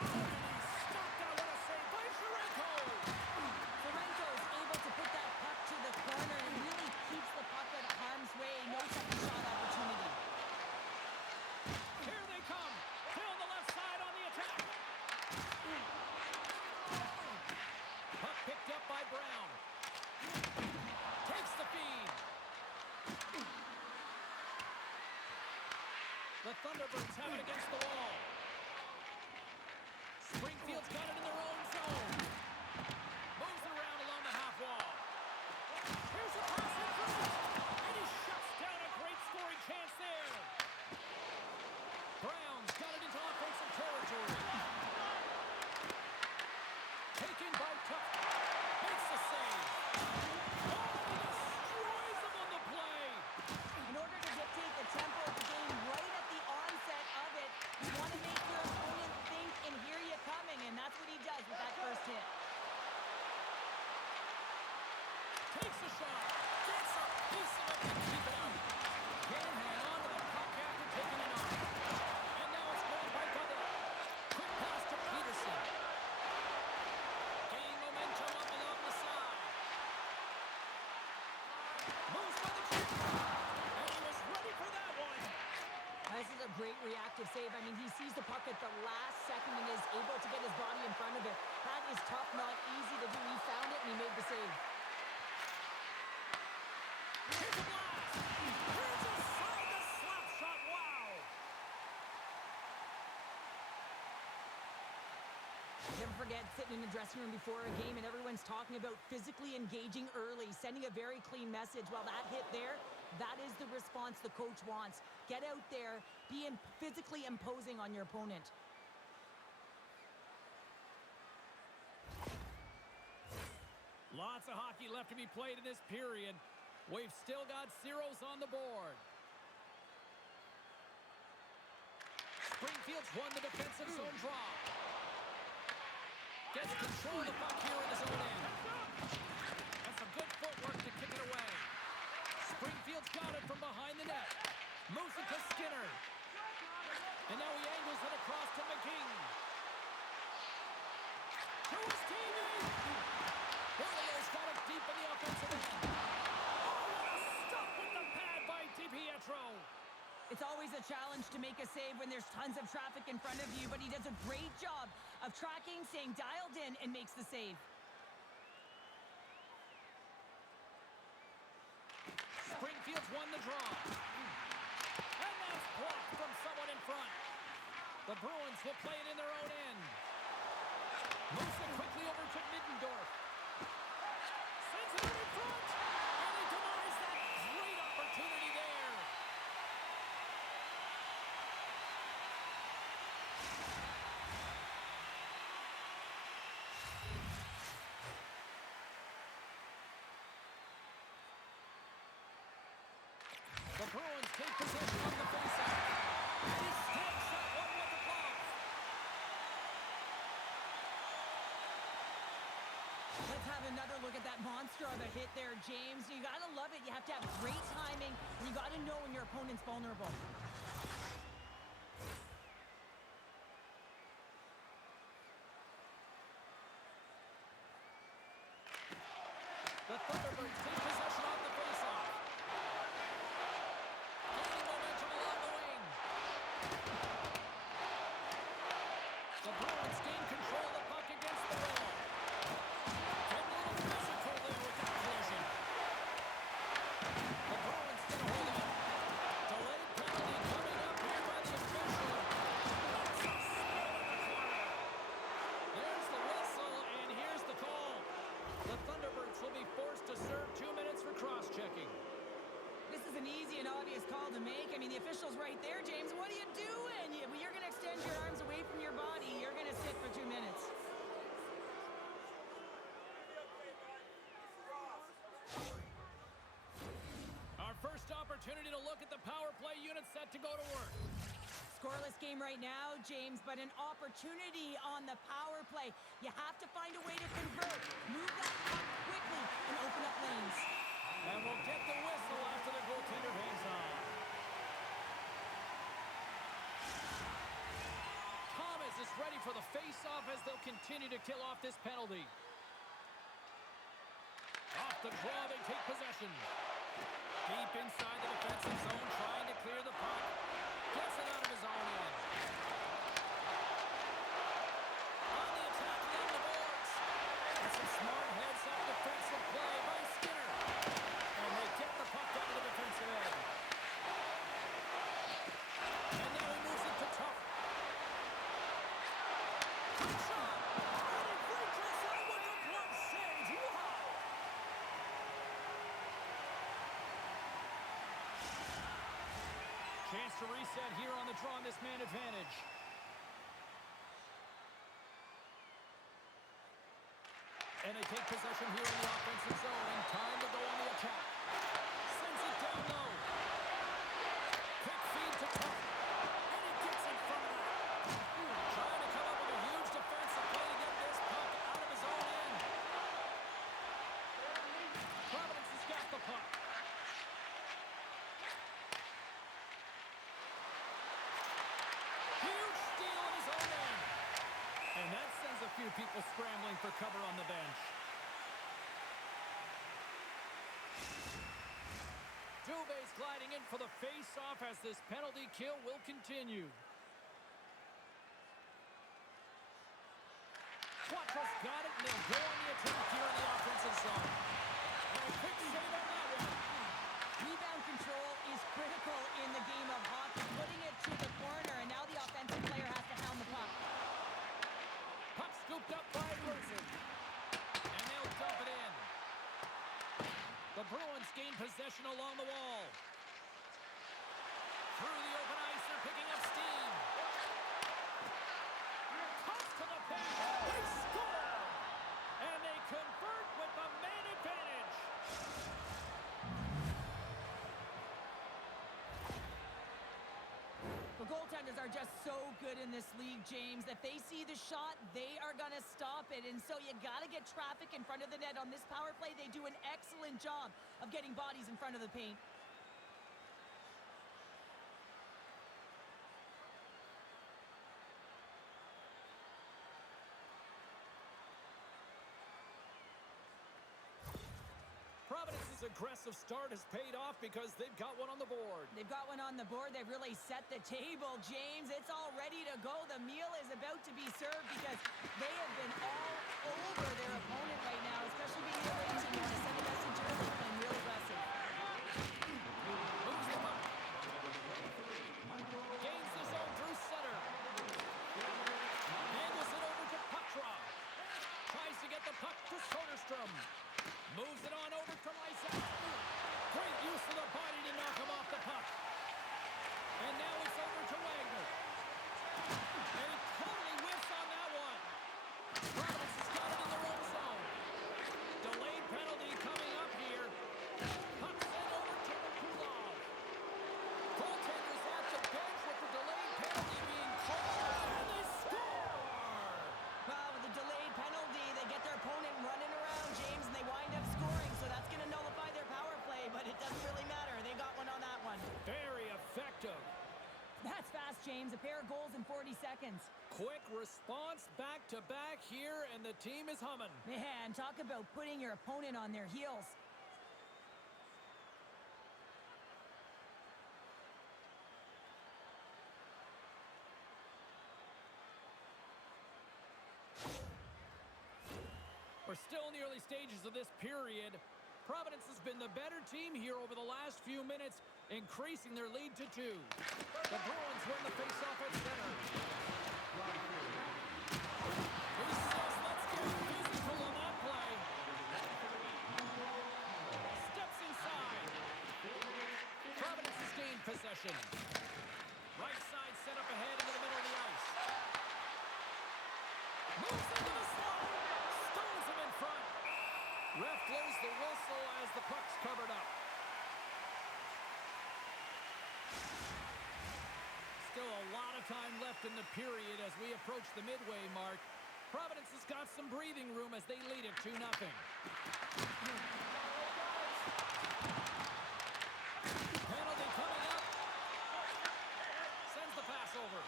Stopped out with a save by Sharenko. Sorenko's able to put that puck to the corner and really keeps the puck out of harm's way. No second shot opportunity. Here they come. Fill the left side on the attack. Puck picked up by Brown. Takes the feed. The Thunderbirds have it against the wall. Springfield's got it in their own zone. Moves it around along the half wall. Here's a pass in front. And he shuts down a great scoring chance there. Brown's got it into offensive territory. Taken by Tuck. Makes the save. Oh, he destroys him on the play. In order to dictate the tempo of the game right at the onset of it, you want to make your opponent think and hear you coming, and that's what he does with that first hit. Takes a shot. Gets a piece of it to keep it out. Can't hang on to the puck after taking it off. And now it's going by Double. Quick pass to Peterson. Gain momentum up along the side. Moves by the check. And he was ready for that one. This is a great reactive save. I mean, he sees the puck at the last second and is able to get his body in front of it. That is tough, not easy to do. He found it and he made the save. Here's a blast. Here's a side to slap shot. Wow. Never forget sitting in the dressing room before a game and everyone's talking about physically engaging early, sending a very clean message. Well, that hit there, that is the response the coach wants. Get out there, be physically imposing on your opponent. Lots of hockey left to be played in this period. We've still got zeros on the board. Springfield's won the defensive zone draw. Gets control of the puck here in his own end. And some good footwork to kick it away. Springfield's got it from behind the net. Moves it to Skinner. And now he angles it across to McGee. To his teammate. Warriors got it deep in the offensive end. Oh, what a stop with the pad by DiPietro. It's always a challenge to make a save when there's tons of traffic in front of you, but he does a great job of tracking, staying dialed in, and makes the save. Springfield's won the draw. And that's blocked from someone in front. The Bruins will play it in their own end. Moves it quickly over to Middendorf. Sends it in front. And he denies that great opportunity there. The Bruins take possession of the faceoff. And he sticks that one with the glove. Let's have another look at that monster of a hit there, James. You gotta love it. You have to have great timing, and you gotta know when your opponent's vulnerable. The Thunderbirds take possession of the faceoff. Gaining momentum along the wing. The Bruins gain control of the puck against the wall. Getting a little physical there with that collision. The Bruins get a hold of it. Delayed penalty coming up here by the official. That's a spin in the corner. There's the whistle, and here's the call. The Thunderbirds will be forced to serve 2 minutes for cross-checking. This is an easy and obvious call to make. I mean, the official's right there, James. What are you doing? You're going to extend your arms away from your body. You're going to sit for 2 minutes. Our first opportunity to look at the power play unit set to go to work. Scoreless game right now, James, but an opportunity on the power play. You have to find a way to convert. Move that puck quickly and open up lanes. And we'll get the whistle after the goaltender hangs on. Thomas is ready for the face-off as they'll continue to kill off this penalty. Off the draw, they take possession. Deep inside the defensive zone, trying to clear the puck. Gets it out of his own end. On the attack, on the boards. That's a smart heads-up defensive play by Skinner. And they get the puck down to the defensive end. And now he moves it to Tuck. Shot! And he breaks out with a glove save. Wow! Chance to reset here on the draw on this man advantage. And they take possession here in the offensive zone, and time to go on the attack. Sends it down low. Quick feed to Tuck. And he gets in front of that. Trying to come up with a huge defensive play to get this puck out of his own end. Providence has got the puck. Huge steal in his own end. And that sends a few people scrambling for cover on the bench. Dubé's gliding in for the face-off as this penalty kill will continue. Quattro's got it, and they'll go on the attack here in the offensive zone. And a quick save on that one. Rebound control is critical in the game of hockey. Putting it to the corner, and now the offensive player has to hound the puck. Puck scooped up by Wilson. And they'll dump it in. The Bruins gain possession along the wall. Through the open ice, they're picking up steam. Toss to the bench. They score! And they convert with the man advantage. The goaltenders are just so good in this league, James. If they see the shot, they are going to stop it. And so you got to get traffic in front of the net. On this power play, they do an excellent job of getting bodies in front of the paint. Providence's aggressive start has paid off because they've got one on the board. They've got one on the board. They've really set the table, James. It's all ready to go. The meal is about to be served because they have been all over their opponent right now, especially being the away team. You want to send a message early, playing real aggressive. Moves the puck. Gains the zone through center. Handles it over to Petrov. Tries to get the puck to Soderstrom. Moves it on over to Lysak. Great use of the body to knock him off the puck. And now it's over to Wagner. And he totally whiffs on that one. Providence has got it in their own zone. Delayed penalty coming up here. Puck sent over to Kulov. Goaltender's at the bench with the delayed penalty being called. And they score! Well, with the delayed penalty, they get their opponent running around, James, and they wind up scoring. So that's going to nullify their power play, but it doesn't really matter. They got one on that one. Very effective. That's fast, James. A pair of goals in 40 seconds. Quick response back-to-back here, and the team is humming. Man, talk about putting your opponent on their heels. We're still in the early stages of this period. Providence has been the better team here over the last few minutes, increasing their lead to 2. The Bruins win the faceoff at center. He says, let's get physical on that play. Steps inside. Providence has gained possession. Right side set up ahead into the middle of the ice. Moves into the slot. Stones him in front. Ref blows the whistle as the puck's covered up. Still a lot of time left in the period as we approach the midway mark. Providence has got some breathing room as they lead it 2-0. Penalty coming up. Sends the pass over.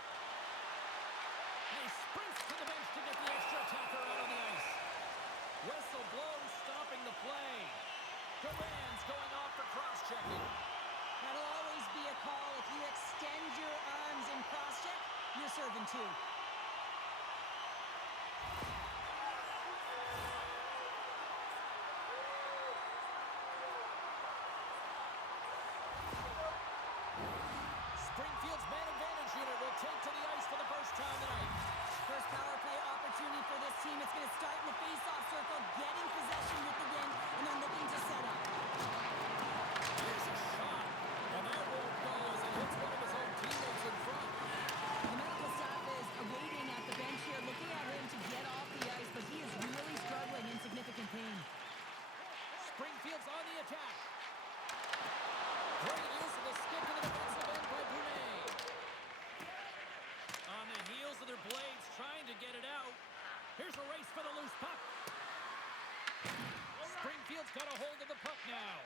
And he sprints possession, too. Springfield's man advantage unit will take to the ice for the first time tonight. First power play opportunity for this team. It's going to start in the face-off circle, getting possession with the win, and they're looking to set up. Here's a shot, and that won't go as it hits one of his own teammates in front. The medical staff is waiting at the bench here, looking at him to get off the ice, but he is really struggling in significant pain. Springfield's on the attack. Great use of the stick in the defensive end by Brunet. On the heels of their blades, trying to get it out. Here's a race for the loose puck. Springfield's got a hold of the puck now.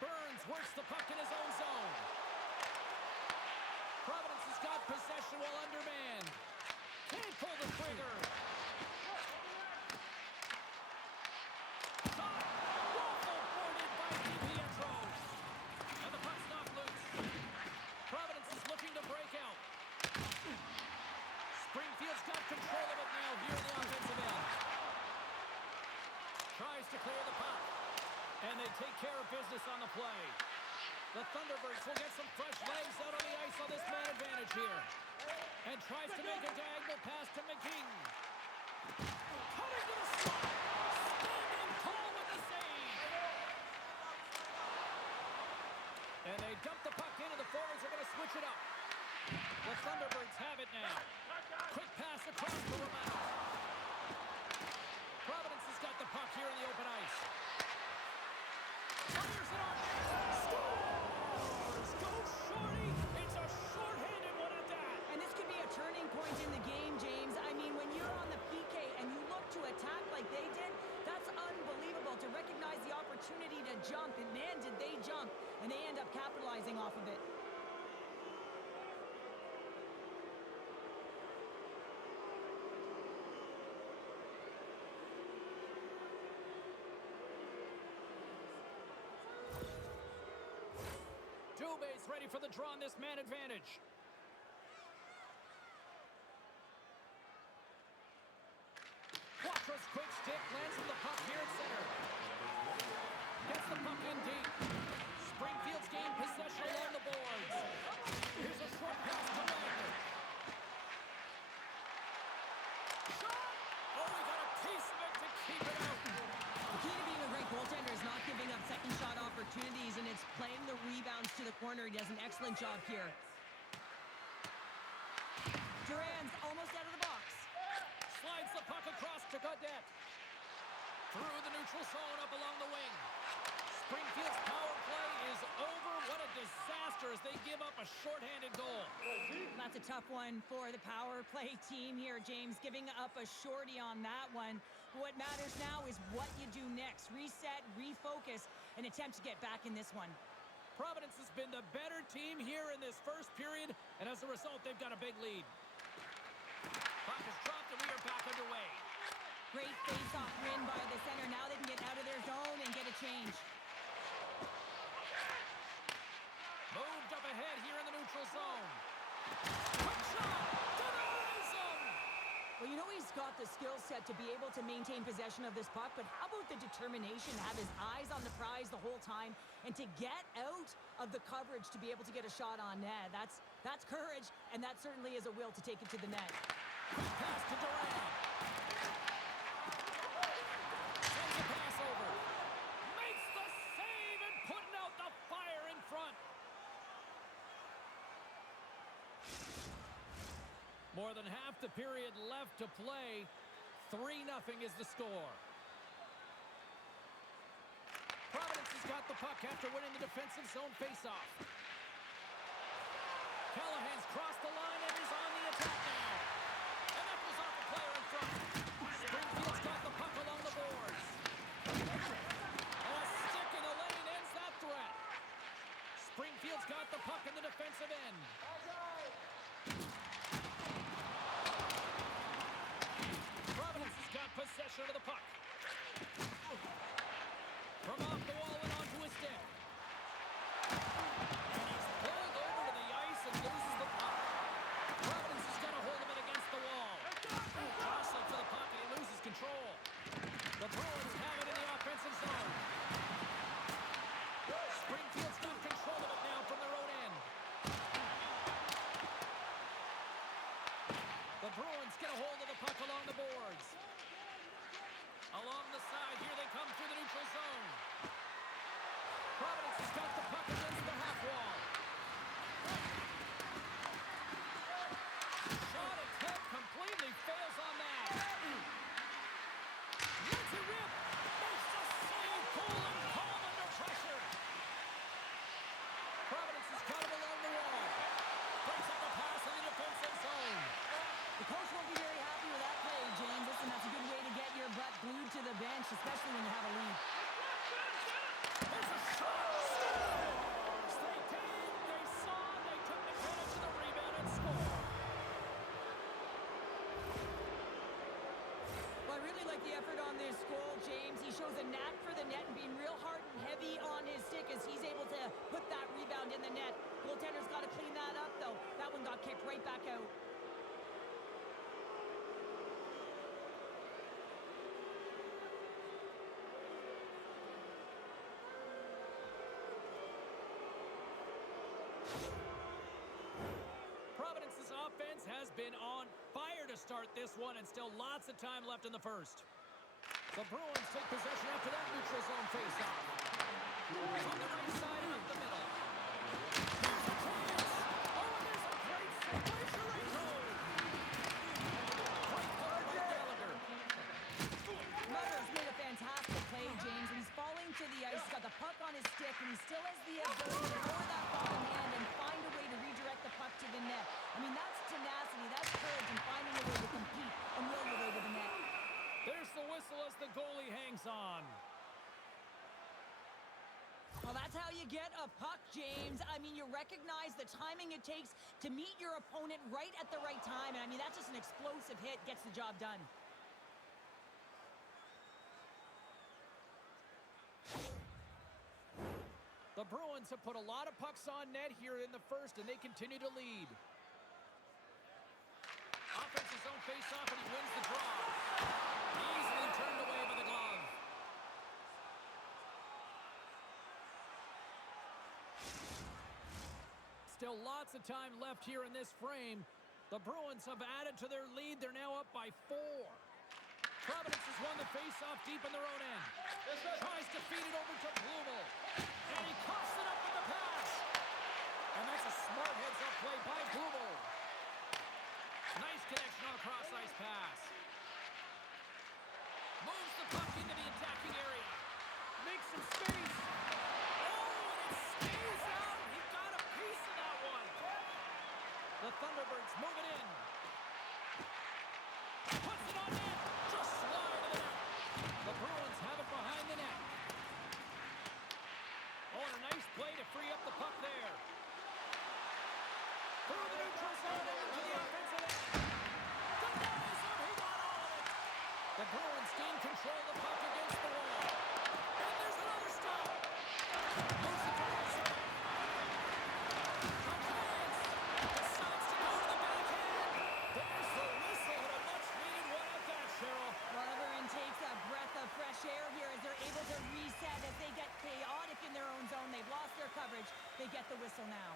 Burns works the puck in his own zone. Providence has got possession while undermanned. Can't pull the trigger. Shot! Waffle boarded by DiPietro. And the puck's not loose. Providence is looking to break out. Springfield's got control of it now here in the offensive end. Tries to clear the puck. And they take care of business on the play. The Thunderbirds will get some fresh legs out on the ice on this man advantage here. And tries to make a diagonal pass to McKing. Cutting to the slot. Standing tall with the save. And they dump the puck in, and the forwards are going to switch it up. The Thunderbirds have it now. Quick pass across to Romano. Providence has got the puck here in the open ice. Fires it on. Scores! Go Shorty! It's a shorthanded one at that. And this could be a turning point in the game, James. I mean, when you're on the PK and you look to attack like they did, that's unbelievable to recognize the opportunity to jump. And man, did they jump. And they end up capitalizing off of it. Dubé's ready for the draw on this man advantage. Quattro's quick stick lands on the puck here at center. Gets the puck in deep. Springfield's gained possession along the boards. Here's a short pass to Wagner. Shot! Oh, he got a piece of it to keep it out. The key to being a great goaltender is not giving up second shot opportunities, and it's playing the rebounds to the corner. He does an excellent job here. Duran's almost out of the box. Slides the puck across to Gaudette. Through the neutral zone up along the wing. Springfield's power play is over. What a disaster as they give up a shorthanded goal. That's a tough one for the power play team here, James, giving up a shorty on that one. What matters now is what you do next. Reset, refocus, and attempt to get back in this one. Providence has been the better team here in this first period, and as a result, they've got a big lead. Puck is dropped, and we are back underway. Great face-off win by the center. Now they can get out of their zone and get a change. Moved up ahead here in the neutral zone. Quick shot! Denies him! Well, you know he's got the skill set to be able to maintain possession of this puck, but how about the determination to have his eyes on the prize the whole time and to get out of the coverage to be able to get a shot on net? That's courage, and that certainly is a will to take it to the net. Quick pass to Duran. Sends the pass over. Makes the save and putting out the fire in front. More than half the period left to play. 3-0 is the score. Providence has got the puck after winning the defensive zone faceoff. Callahan's crossed the line and is on the attack now. And that was off the player in front. Springfield's got the puck along the boards. And a stick in the lane ends that threat. Springfield's got the puck in the defensive end. Providence has got possession of the puck. From off the wall and onto his stick. And he's pulled over to the ice and loses the puck. Providence has got a hold control. The Bruins have it in the offensive zone. Springfield's got control of it now from their own end. The Bruins get a hold of the puck along the boards. Along the side, here they come through the neutral zone. Providence has got the puck against the half wall. Shot attempt completely fails on that. Lets it rip. Makes the save. Cool and calm under pressure. Providence has got it along the wall. Breaks up the pass in the defensive zone. The coach won't be very happy with that play, James. Listen, that's a good way to get your butt glued to the bench, especially when you have a lead. There's a shot. Scores! They came, they saw, they took advantage of the rebound and scored. Well, I really like the effort on this goal, James. He shows a knack for the net and being real hard and heavy on his stick as he's able to put that rebound in the net. Goaltender's got to clean that up, though. That one got kicked right back out. Providence's offense has been on fire to start this one, and still lots of time left in the first. The Bruins take possession after that neutral zone faceoff. From the right side up the middle. There's a chance. Oh, and there's a great save by Chirico. Great guard by Gallagher. Mutter's made a fantastic play, James. When he's falling to the ice, he's got the puck on his stick, and he still has the ability to lower that bottom hand and find a way to redirect the puck to the net. I mean, that's tenacity, that's courage, and finding a way to compete and will your way to the net. There's the whistle as the goalie hangs on. Well, that's how you get a puck, James. I mean, you recognize the timing it takes to meet your opponent right at the right time. And I mean, that's just an explosive hit, gets the job done. The Bruins have put a lot of pucks on net here in the first, and they continue to lead. Offensive zone face-off, and he wins the draw. Easily turned away by the glove. Still lots of time left here in this frame. The Bruins have added to their lead. They're now up by 4. Providence has won the face-off deep in their own end. Tries to feed it over to Blumel. And he coughs it up with the pass. And that's a smart heads-up play by Blumel. Nice connection on a cross-ice pass. Moves the puck into the attacking area. Makes some space. Oh, and it stays out. He got a piece of that one. The Thunderbirds move it in. Puts it on net. Just wide of the net. The Bruins have it behind the net. Oh, and a nice play to free up the puck there. Through the neutral zone into the offensive end. Denies him. He got all of it. The Bruins gain control of the puck against the wall. And there's another stop. Moves it to the right side. A chance. Decides to go to the backhand. There's the whistle and a much-needed one at that, Cheryl. Well, everyone takes a breath of fresh air here as they're able to reset as they get chaotic in their own zone. They've lost their coverage. They get the whistle now.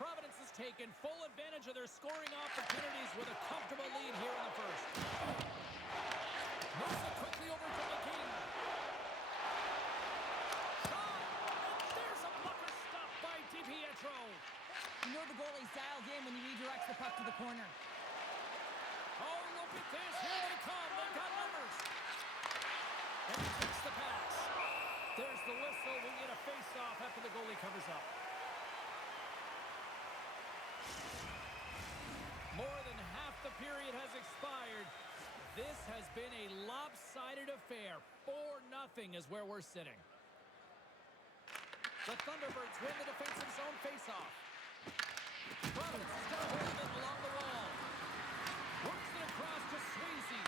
Providence has taken full advantage of their scoring opportunities with a comfortable lead here in the first. Moves it quickly over to McKee. Shot! And there's a blocker stop by DiPietro. You know the goalie's dialed in when he redirects the puck to the corner. Oh, look at this. Here they come. They've got numbers. And he takes the pass. There's the whistle. We get a face-off after the goalie covers up. More than half the period has expired. This has been a lopsided affair. 4-0 is where we're sitting. The Thunderbirds win the defensive zone faceoff. Providence has got a hold of it along the wall. Works it across to Sweezy.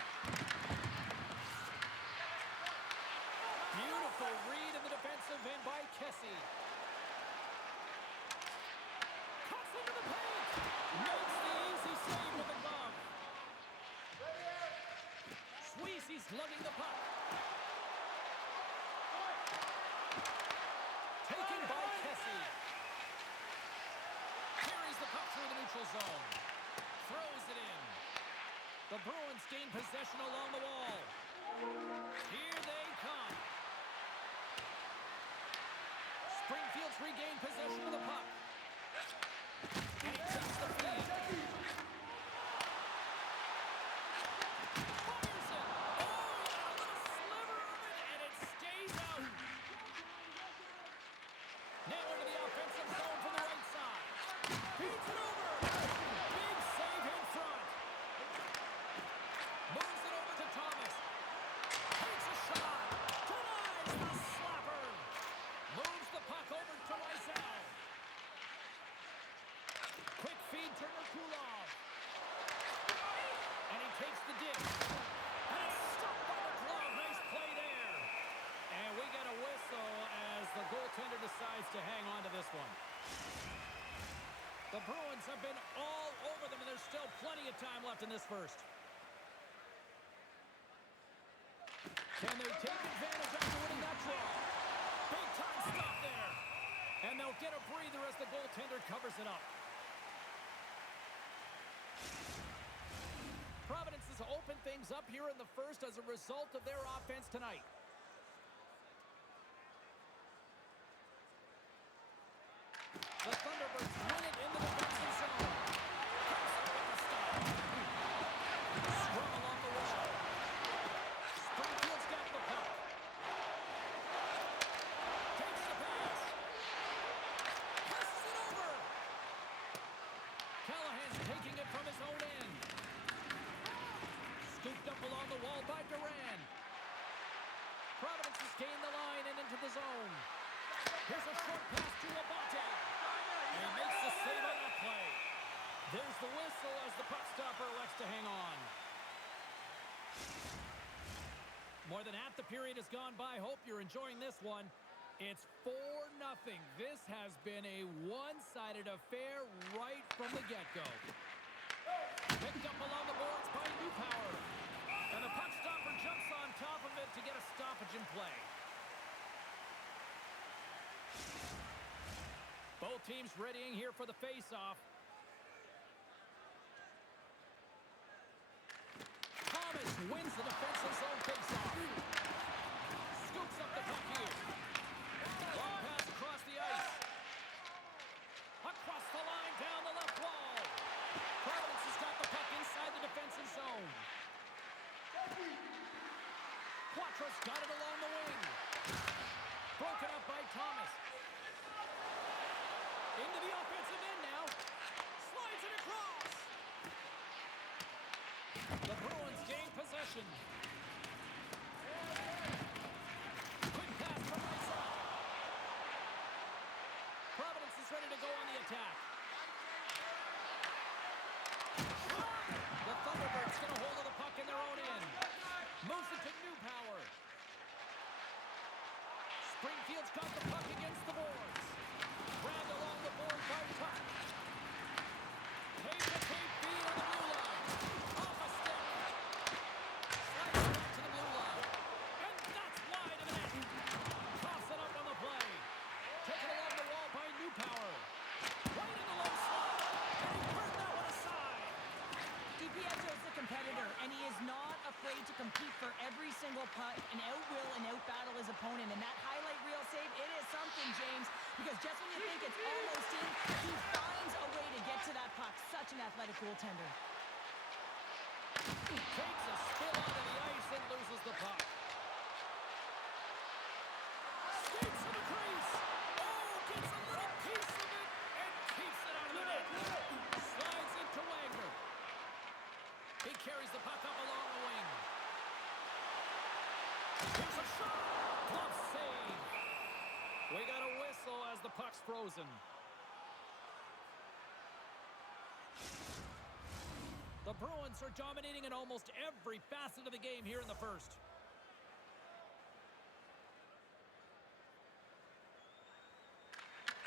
Beautiful read in the defensive end by Kessie. Cuts into the paint. Makes the easy save with the glove. squeeze. He's lugging the puck. Taken by Kessie. Carries the puck through the neutral zone. Throws it in. The Bruins gain possession along the wall. Here they come. Springfield's regained possession of the puck. And he takes the feed. Fires it. Oh, he got a little sliver of it, and it stays out. Now into the offensive zone from the right side. Beats it over. Big save in front. Moves it over to Thomas. Takes a shot. Denies the slapper. Moves the puck over to Lysell. Quick feed to Merkulov. And he takes the dish. And it's stopped by the glove. Nice play there. And we get a whistle as the goaltender decides to hang on to this one. The Bruins have been all over them, and there's still plenty of time left in this first. Can they take advantage after winning that draw? Big time stop there. And they'll get a breather as the goaltender covers it up. Providence has opened things up here in the first as a result of their offense tonight. The Thunderbirds win it in the defensive zone. Comes up with the stop. Scrum along the wall. Springfield's got the puck. Takes the pass. Passes it over. Callahan's taking it from his own end. Scooped up along the wall by Duran. Providence has gained the line and into the zone. Here's a short pass to Abate. And he makes the save on that play. There's the whistle as the puck stopper elects to hang on. More than half the period has gone by. Hope you're enjoying this one. It's 4-0. This has been a one-sided affair right from the get-go. Picked up along the boards by Newpower. And the puck stopper jumps on top of it to get a stoppage in play. Both teams readying here for the face-off. Thomas wins the defensive zone face-off. Scoops up the puck here. Long pass across the ice. Across the line, down the left wall. Providence has got the puck inside the defensive zone. Quattros got it along the wing. Broken up by Thomas. Into the offensive end now. Slides it across. The Bruins gain possession. Quick pass from Lysell. Providence is ready to go on the attack. The Thunderbirds get a hold of the puck in their own end. Moves it to Newpower. Springfield's got the puck against the boards. Grabbed along the board by Tuck. Tape-to-tape feed on the blue line. Off a stick. Slides it back to the blue line. And that's wide of the net. Toss it up on the play. Taken along the wall by Newpower. Right in the low slot. And he turned that one aside. DiPietro's the competitor, and he is not afraid to compete for every single puck and outwill and outbattle his opponent. And that highlight reel save, it is something, James, because just when you think it's almost in, he finds a way to get to that puck. Such an athletic goaltender. He takes a spill onto the ice and loses the puck. Skates to the crease. Oh, gets a little piece of it and keeps it out of the net. Slides into Wagner. He carries the puck up along the wing. Here's a shot. Glove save. We got a whistle as the puck's frozen. The Bruins are dominating in almost every facet of the game here in the first.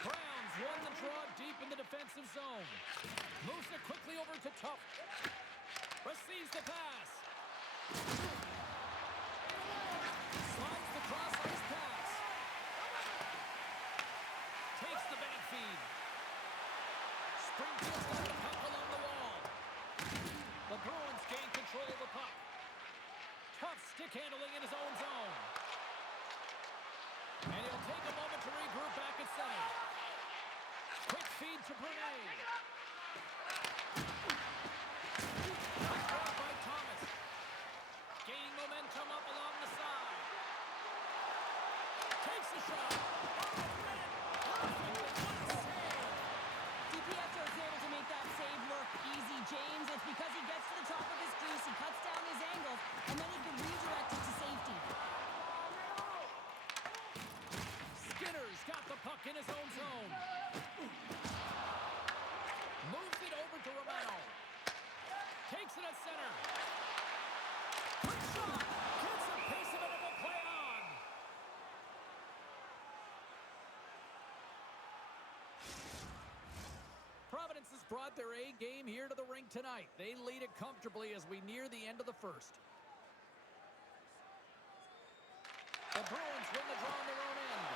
Browns won the draw deep in the defensive zone. Moves it quickly over to Tuck. Receives the pass. Stick handling in his own zone. And he'll take a moment to regroup back at center. Quick feed to Brunet. Nice grab by Thomas. Gaining momentum up along the side. Takes the shot. DiPietro is able to make that save look easy, James. It's because he gets to the top of his crease, he cuts down his angles, and then he can redirect it to safety. Skinner's got the puck in his own zone. Moves it over to Romano. Takes it at center. Quick shot. Gets a piece of it and will play on. Providence has brought their A game here to the rink tonight. They lead it comfortably as we near the end of the first. The Bruins win the draw on their own end.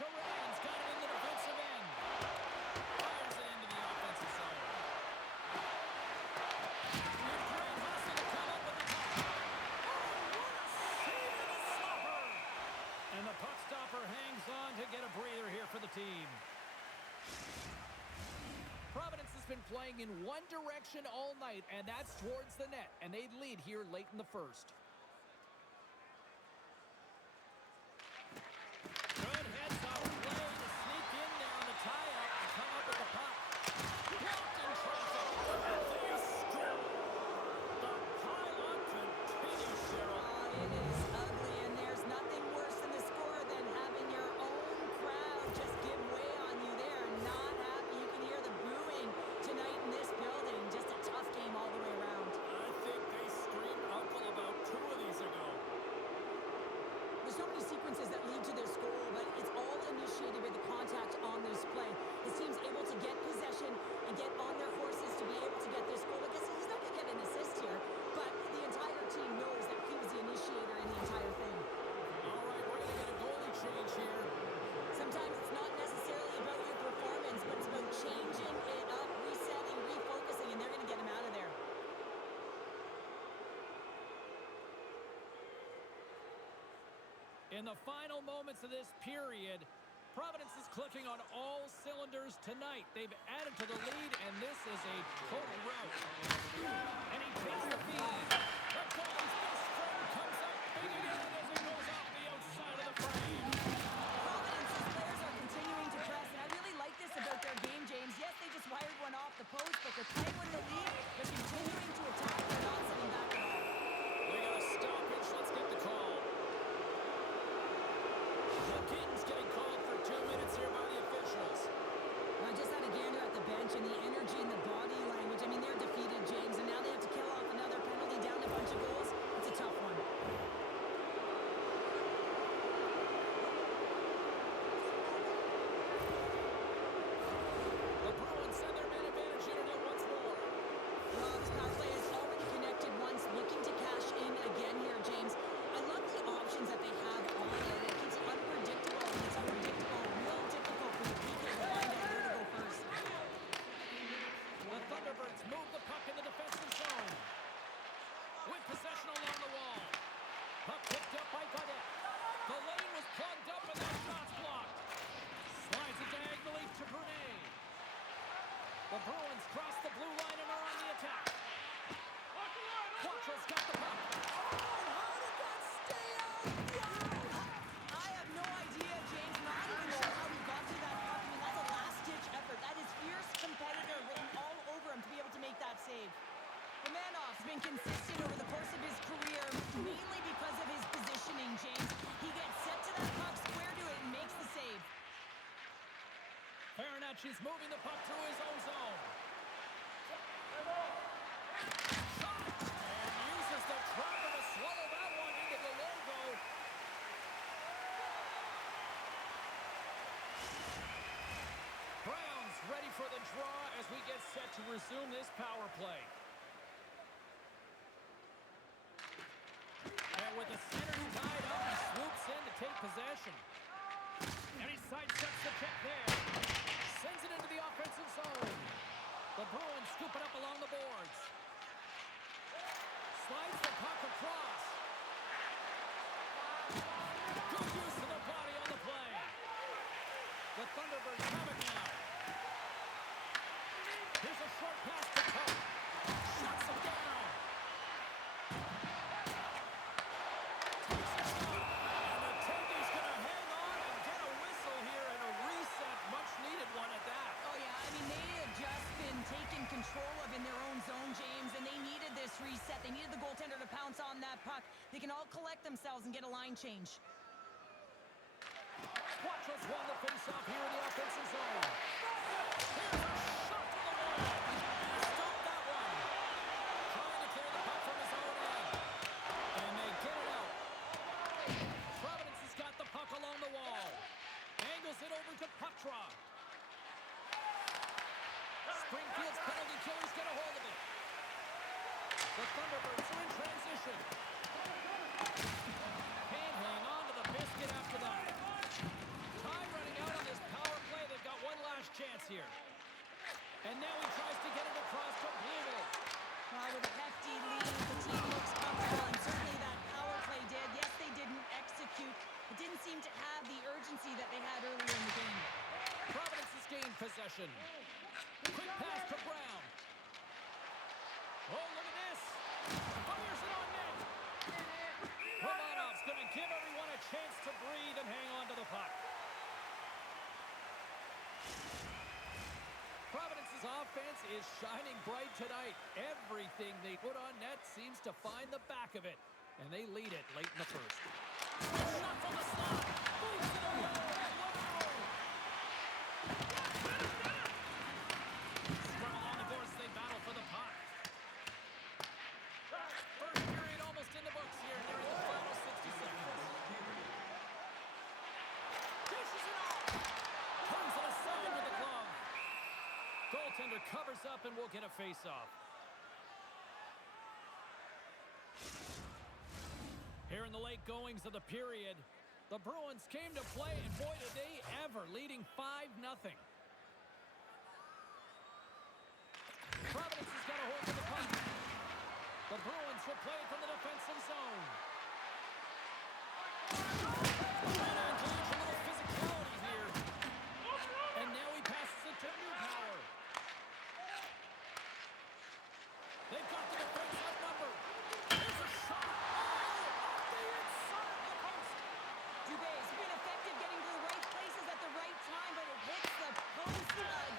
Duran's got it in the defensive end. Fires it into the offensive zone. And Grant Hustle to come up with the top. Oh, what a save in the stopper! And the puck stopper hangs on to get a breather here for the team. Providence has been playing in one direction all night, and that's towards the net. And they lead here late in the first. Good heads-up play to sneak in there on the tie-up and come up with the puck. Blocked in traffic. They score. The pile-on continues, Cheryl. Oh, it is ugly, and there's nothing worse in the score than having your own crowd just give way on you. They are not happy. You can hear the booing tonight in this building. Just a tough game all the way around. I think they screamed uncle about 2 of these ago. There's so many sequences that lead to this goal, but it's all initiated by the contact on this play. His team's able to get possession and get on their horses to be able to get this goal. I guess he's not going to get an assist here, but the entire team knows that he was the initiator in the entire thing. All right, we're going to get a goalie change here. Sometimes it's not necessarily about your performance, but it's about changing it up, resetting, refocusing, and they're going to get him out of there. In the final moments of this period, Providence is clicking on all cylinders tonight. They've added to the lead, and this is a total rout. And he takes the feed. The goalie's best friend comes up big again as it goes off the outside of the frame. Providence's players are continuing to press, and I really like this about their game, James. Yes, they just wired one off the post, but they're playing with the lead. They're continuing to attack. They're not sitting back at all. We got a stoppage. Let's get the call. McKinnon's getting called for 2 minutes here by the officials. I just had a gander at the bench, and the energy and the body language. I mean, they're defeated, James, and now they have to kill off another penalty down a bunch of goals. It's a tough one. The Bruins send their man advantage unit in once more. Well, this power play has already connected once, looking to cash in again here, James. I love the options that they have on it. It keeps it unpredictable, and it's unpredictable, real difficult for the PK to find out where to go first. The Thunderbirds move the puck in the defensive zone. With possession along the wall. Puck picked up by Godet. The lane was plugged up and that shot's blocked. Slides it diagonally to Brunet. The Bruins cross the blue line and are on the attack. Quattro's got the puck. How did that stay out? Wow! I have no idea, James. Not even sure how he got to that puck. I mean, that's a last-ditch effort. That is fierce competitor written all over him to be able to make that save. Romanov's been consistent over the course of his career, mainly because of his positioning, James. He gets set to that puck, square to it, and makes the save. Farinacci's moving the puck through his own zone. And uses the trapper to swallow that one into the logo. Browns ready for the draw as we get set to resume this power play. And with the centers tied up, he swoops in to take possession. And he sidesteps the kick there. Sends it into the offensive zone. The Bruins scoop it up along the boards. Slides the puck across. They needed the goaltender to pounce on that puck. They can all collect themselves and get a line change. Quattro's won the face-off here in the offensive zone. Here's a shot to the wall. Stop that one. Trying to clear the puck from his own end. And they get it out. Providence has got the puck along the wall. Angles it over to Quattro. Springfield's penalty killers get a hold of it. The Thunderbirds are in transition. Can't hang on to the biscuit after that. Time running out on this power play. They've got one last chance here. And now he tries to get it across to Blumel. With a hefty lead, the team looks comfortable, and certainly that power play did. Yes, they didn't execute. It didn't seem to have the urgency that they had earlier in the game. Providence has gained possession. Quick pass to Brown. Oh, look at this. Fires it on net. Romanov's going to give everyone a chance to breathe and hang on to the puck. Providence's offense is shining bright tonight. Everything they put on net seems to find the back of it. And they lead it late in the first. Shot from the slot. Boots it away. Scrum along the boards. They battle for the puck. First period almost in the books here. Nearing the final 60 seconds. Dishes it off. Turns it aside with the glove. Goaltender covers up and will get a face-off. Here in the late goings of the period, the Bruins came to play, and boy, did they ever, leading 5-0. Providence has got a hold of the puck. The Bruins will play from the defensive zone. Trying to engage a little physicality here. And now he passes it to Newpower. They've got the defense outnumbered. There's a shot. Dubé's been effective getting to the right places at the right time, but it hits the post again,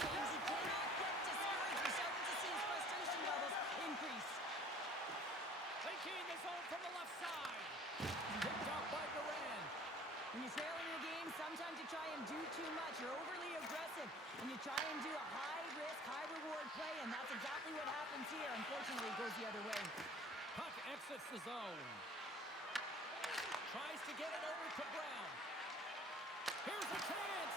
James. He cannot get discouraged. We're starting to see his frustration levels increase. They gain the zone from the left side. Picked off by Duran. When you're trailing in a game, sometimes you try and do too much. You're overly aggressive, and you try and do a high-risk, high-reward play, and that's exactly what happens here. Unfortunately, it goes the other way. Puck exits the zone. Tries to get it over to Brown. Here's a chance.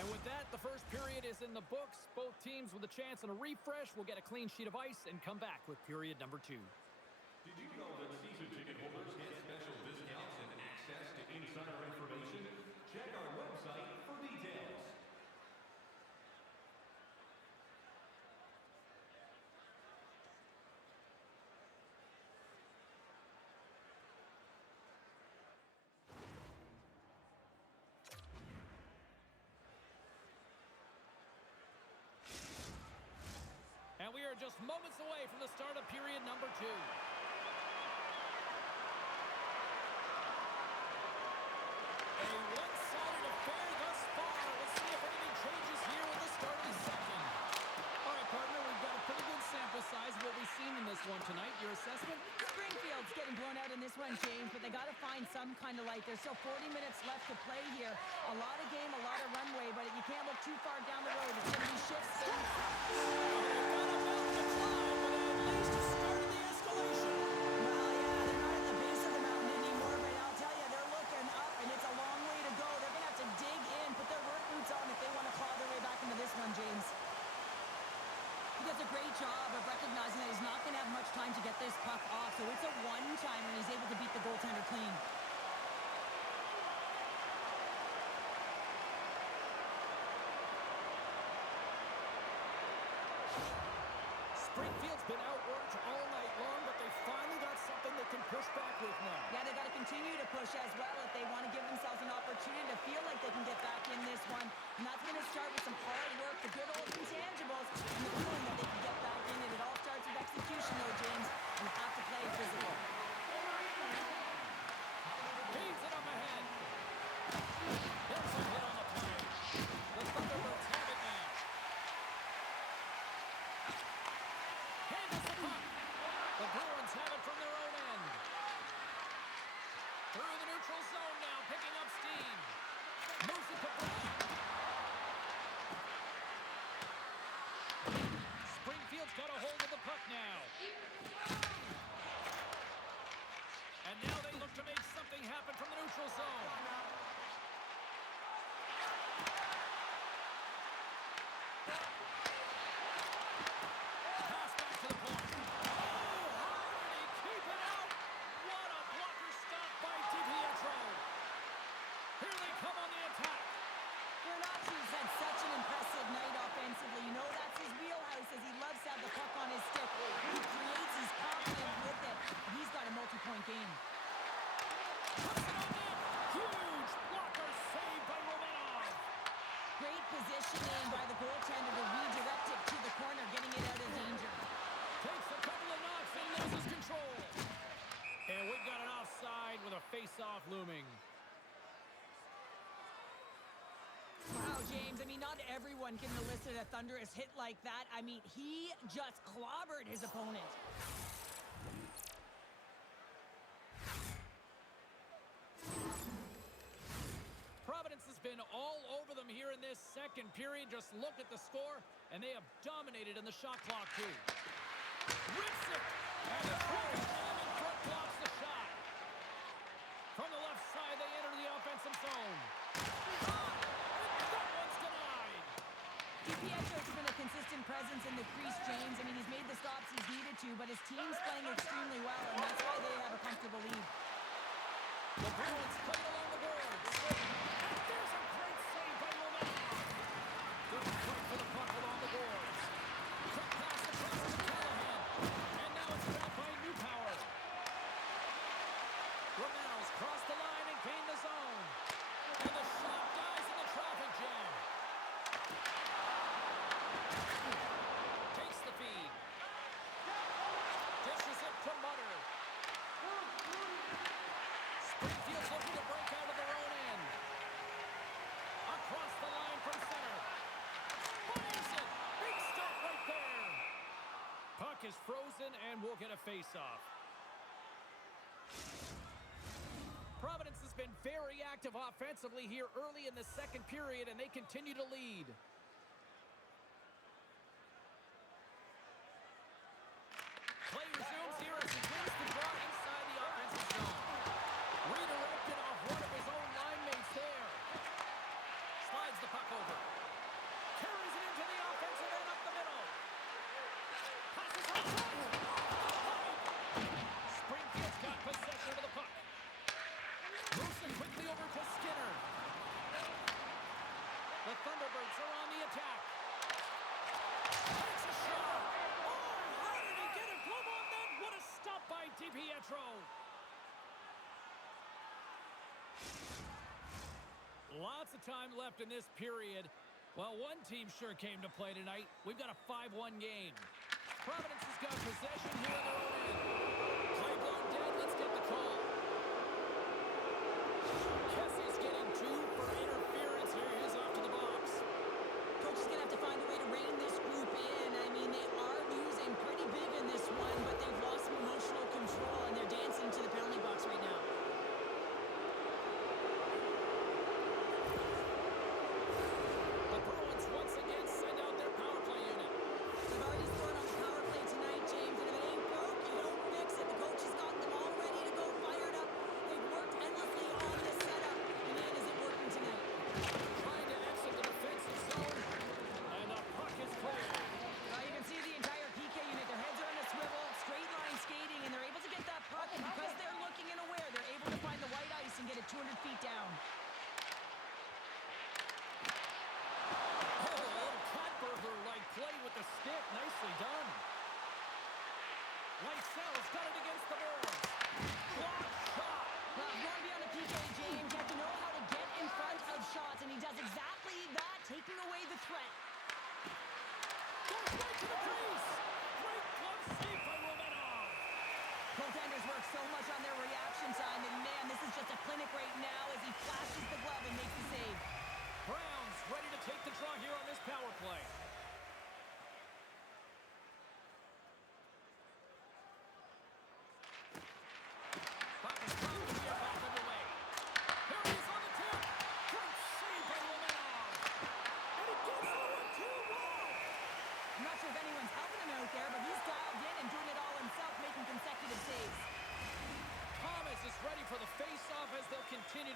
And with that, the first period is in the books. Both teams with a chance and a refresh will get a clean sheet of ice and come back with period number 2. Did you know that season ticket holders get special discounts and access to insider information? Check our website for details. And we are just moments away from the start of period number 2. A one-sided affair thus far. Let's see if anything changes here with the start of the second. All right, partner, we've got a pretty good sample size of what we've seen in this one tonight. Your assessment? Springfield's getting blown out in this one, James, but they got to find some kind of light. There's still 40 minutes left to play here. A lot of game, a lot of runway, but you can't look too far down the road. It's going to be shifts. They've got a mountain to climb, but at least it started the escalation. Well, yeah, they're not at the base of the mountain anymore, but I'll tell you, they're looking up, and it's a long way to go. They're going to have to dig in, put their work boots on if they want to claw their way back into this one, James. He does a great job of recognizing that he's not going to have much time to get this puck off, so it's a one-time when he's able to beat the goaltender clean. Springfield's been outworked all night long, but they finally got something they can push back with now. Yeah, they got to continue to push as well if they want to give themselves an opportunity to feel like they can get back in this one. And that's going to start with some hard work, the good old intangibles, and the feeling that they can get back in it. It all starts with execution, though, James. You have to play physical. Feeds it up ahead. There's a hit on the play. The Thunderbirds have it now. The Bruins have it from their own end. Through the neutral zone now, picking up steam. Moves it to Brown. Springfield's got a hold of the puck now. And now they look to make something happen from the neutral zone. Pass back to the point. Oh, Hardy, keep it out. What a blocker stop by DiPietro. Here they come on the attack. Granacci's had such an impressive night offensively. You know that's his wheelhouse as he loves to have the puck on his stick. He creates, he's confident with it. He's got a multi-point game. Puts it on net. Huge blocker save by Romanov. Great positioning by the goaltender to redirect it to the corner, getting it out of danger. Takes a couple of knocks and loses control. And we've got an offside with a face-off looming. Wow, James, I mean, not everyone can elicit a thunderous hit like that. I mean, he just clobbered his opponent. Providence has been all over them here in this second period. Just look at the score, and they have dominated in the shot clock, too. Rips it, and the Bruins man in front blocks the shot. From the left side, they enter the offensive zone. That one's denied. DiPietro's been a consistent presence in the crease, James. I mean, he's made the stops he's needed to, but his team's playing extremely well, and that's why they have a comfortable lead. The Bruins played along the boards. And there's a great save by Romanov. Good fight for the puck along the boards. Quick pass across to Callahan. And now it's back by Newpower. Romanov's crossed the line and gained the zone. And the shot dies in the traffic jam. Takes the feed. Dishes it to Mutter. Springfield's looking to break out of their own end. Across the line from center. Finds it. Big stop right there. Puck is frozen and we'll get a face-off. Providence has been very active offensively here early in the second period, and they continue to lead. Play resumes here as he wins the draw inside the offensive zone. Redirected off one of his own line mates there. Slides the puck over. Carries it into the offensive end up the middle. Passes outside. Springfield's got possession of the puck. Moves it quickly over to Skinner. The Thunderbirds are on the attack. Takes a shot. Oh, how did he get a glove on that? What a stop by DiPietro. Lots of time left in this period. Well, one team sure came to play tonight. We've got a 5-1 game. Providence has got possession here in their own end. Play blown dead. Let's get the call. Kessie's getting 2 for interference here. He's off to the box. Coach is going to have to find a way to rein this group in. I mean, they are losing pretty big in this one, but they've lost some emotional control, and they're dancing to the penalty box right now. The Bruins once again send out their power play unit. They've already scored on the power play tonight, James, and if it ain't broke, you don't fix it. The coach has got them all ready to go, fired up. They've worked endlessly on this setup. And man, is it working tonight. Trying to exit the defensive zone, and the puck is clear. Well, you can see the entire PK unit. Their heads are on a swivel, straight line skating, and they're able to get that puck. And because they're looking and aware, they're able to find the white ice and get it 200 feet down. Oh, a little Catburger-like play with the stick. Nicely done. Lysel's got it against the boards. Block shot. Well, if you want to be on the PK, James, you have to know how to get in front of shots, and he does exactly that, taking away the threat. Goes right to the crease. Great glove save by Romanov. Goaltenders work so much on their reaction time, and man, this is just a clinic right now as he flashes the glove and makes the save. Browns ready to take the draw here on this power play.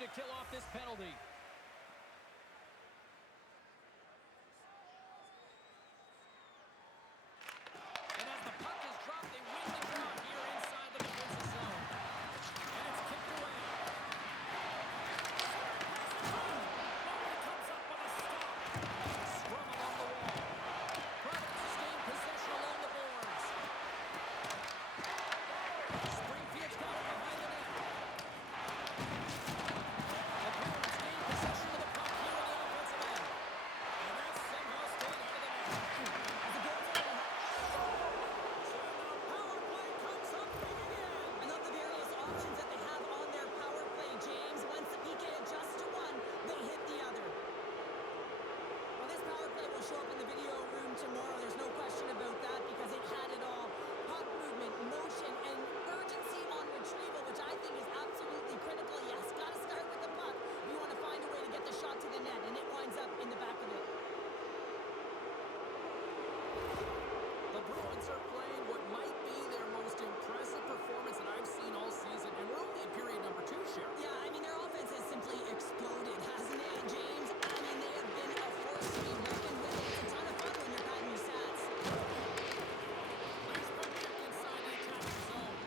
to kill off this penalty. And as the puck is dropped, they win the draw here inside the defensive zone. And it's kicked away. Comes up with a stop. Scrum along the wall. Providence has gained possession along the boards. Springfield's got it behind the net. The Bruins gain possession of the puck here on the offensive end. And that's somehow stayed out of the net. As it goes over. So now power play comes up big again. I love the various options that they have on their power play, James. Once the PK adjusts to one, they hit the other. Well, this power play will show up in the video room tomorrow. There's no question about that because it had it all. Puck movement, motion, and urgency on retrieval, which I think is absolutely critical. Yes, got to start with the puck. You want to find a way to get the shot to the net, and it winds up in the back of it. The Bruins are playing what might be their most impressive performance that I've seen all season, and we're only in period number 2, Sheriff. Yeah, I mean, their offense has simply exploded, hasn't it, James? I mean, they have been a force to be reckoned with. It's a ton of fun when you're patting your stats. Nice puck check inside the attacking zone.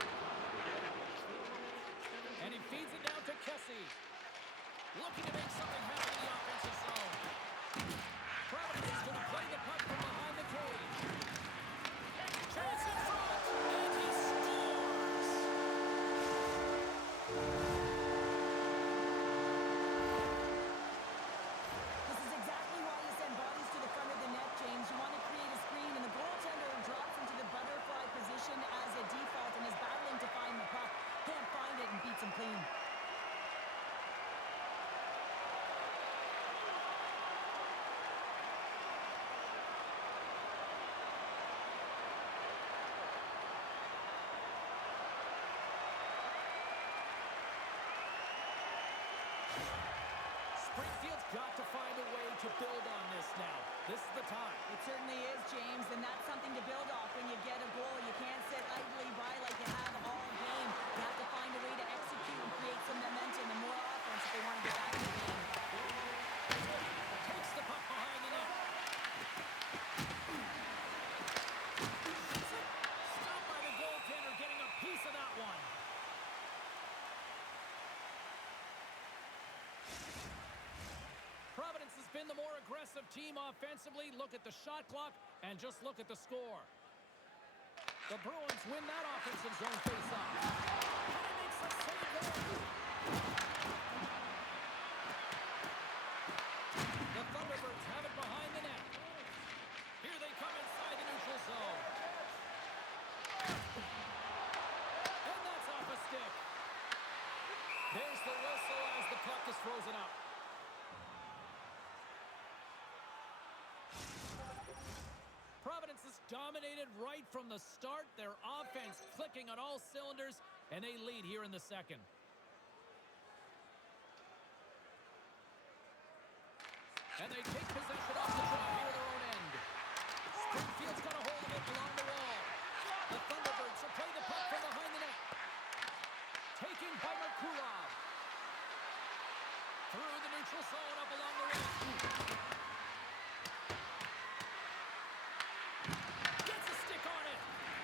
And he feeds it down to Kessie. Looking to make something happen in the offensive zone. Providence is going to play the puck from behind the cage. Chance in front, and he scores! This is exactly why you send bodies to the front of the net, James. You want to create a screen, and the goaltender drops into the butterfly position as a default and is battling to find the puck. Can't find it and beats him clean. Springfield's got to find a way to build on this now. This is the time. It certainly is, James, and that's something to build off when you get a goal. You can't sit idly by like you have all game. You have to find a way to execute and create some momentum and more offense if they want to get back in the game. Takes the puck behind the net. Stopped by the goaltender, getting a piece of that one. Providence has been the more aggressive team offensively. Look at the shot clock and just look at the score. The Bruins win that offensive zone faceoff. And he makes the save there. The Thunderbirds have it behind the net. Here they come inside the neutral zone. And that's off a stick. There's the whistle as the puck is frozen up. Providence has dominated right from the start. Their offense clicking on all cylinders, and they lead here in the second. And they take possession off the draw here at their own end. Springfield's got a hold of it along the wall. The Thunderbirds will play the puck from behind the net. Taking by Merkulov. Through the neutral zone up along the wall. Gets a stick on it.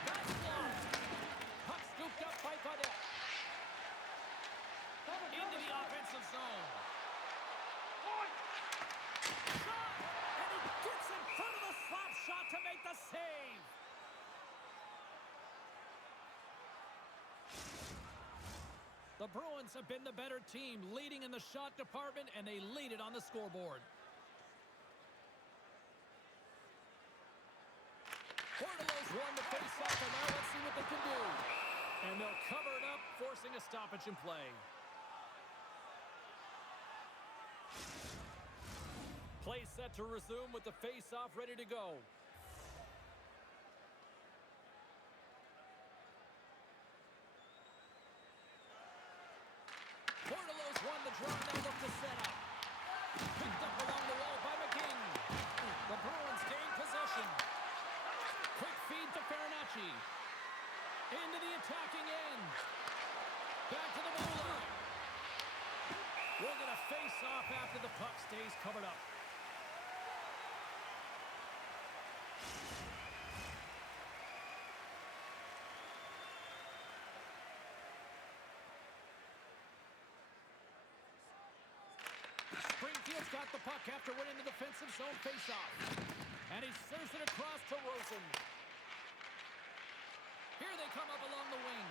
That's blocked. Puck scooped up by Godet. Into the offensive zone. Shot! And he gets in front of the slap shot to make the save. The Bruins have been the better team, leading in the shot department, and they lead it on the scoreboard. Portillo's won the face-off, and now let's see what they can do. And they'll cover it up, forcing a stoppage in play. Play set to resume with the face-off ready to go. Portillo's won the draw, now look to set up. Picked up along the wall by McGinn. The Bruins gain possession. Quick feed to Farinacci. Into the attacking end. Back to the goal line. We'll get a face-off after the puck stays covered up. Springfield's got the puck after winning the defensive zone face-off. And he serves it across to Rosen. Here they come up along the wing.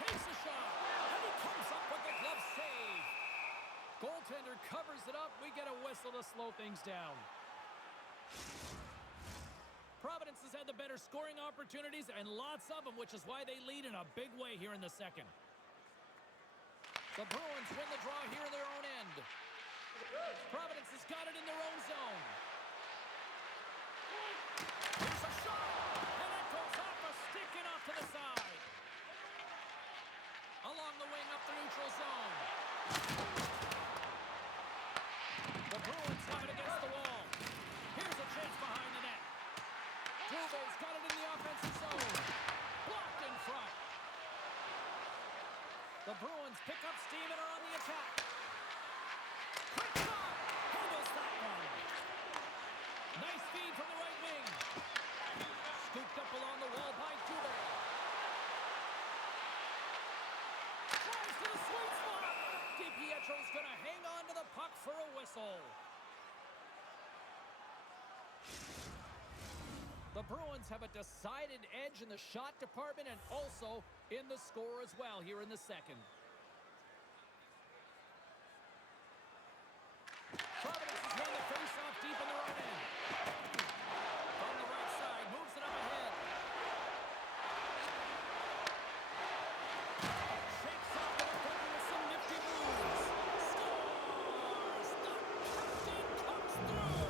Takes a shot. And he comes up with the glove save. Goaltender covers it up. We get a whistle to slow things down. Providence has had the better scoring opportunities and lots of them, which is why they lead in a big way here in the second. The Bruins win the draw here in their own end. Providence has got it in their own zone. Here's a shot, and that goes off a stick and off to the side. Along the wing up the neutral zone. The Bruins have it against the wall. Here's a chance behind the net. Trouba's got it in the offensive zone. Blocked in front. The Bruins pick up steam and are on the attack. Quick shot! Handles that one. Nice feed from the right wing. Scooped up along the wall by Trouba. Tries to the sweet spot. DiPietro's going to hang on to the puck for a whistle. The Bruins have a decided edge in the shot department and also in the score as well here in the second. Providence has won the face-off deep in their own end. From the right side, moves it up ahead. Shakes off the defender with some nifty moves. Scores! The captain comes through!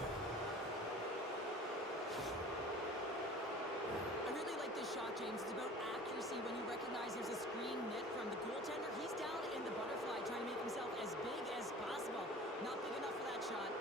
I really like this shot, James. It's about accuracy when you recognize there's a screen net from the goaltender. He's down in the butterfly trying to make himself as big as possible. Not big enough for that shot.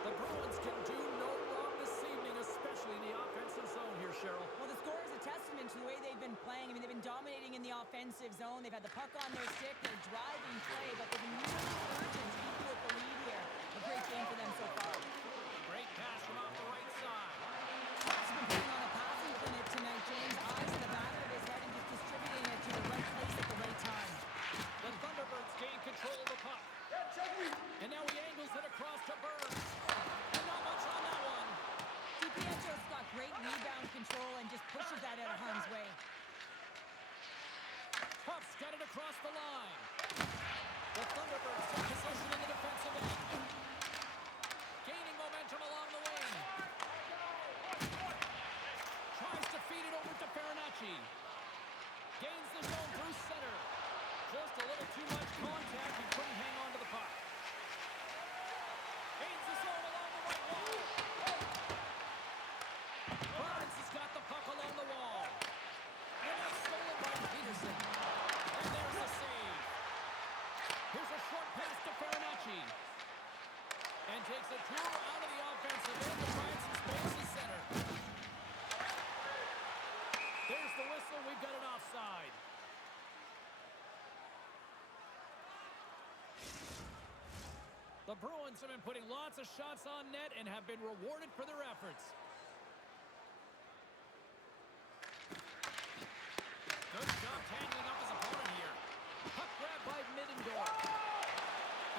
The Bruins can do no wrong this evening, especially in the offensive zone here, Cheryl. Well, the score is a testament to the way they've been playing. I mean, they've been dominating in the offensive zone. They've had the puck on their stick. They're driving play, but they've been really urgent to keep with the lead here. A great game for them so far. Great pass from off the right side. He's been putting on a passing clinic tonight, James. Eyes in the back of his head and just distributing it to the right place at the right time. The Thunderbirds gain control of the puck. And now he angles it across to Burns. And not much on that one. DiPietro's got great rebound control and just pushes that out of harm's way. Puff's got it across the line. The Thunderbirds take possession in the defensive end. Gaining momentum along the wing. Tries to feed it over to Farinacci. Gains the zone through center. Just a little too much contact. He couldn't hang on to the puck. Gains the zone along the right wall. Burns has got the puck along the wall. And that's stolen by Peterson. And there's the save. Here's a short pass to Farinacci. And takes a tour out of the offensive end to find some space in center. There's the whistle. We've got an offside. The Bruins have been putting lots of shots on net and have been rewarded for their efforts. Good job tangling up his opponent here. Puck grab by Middendorf.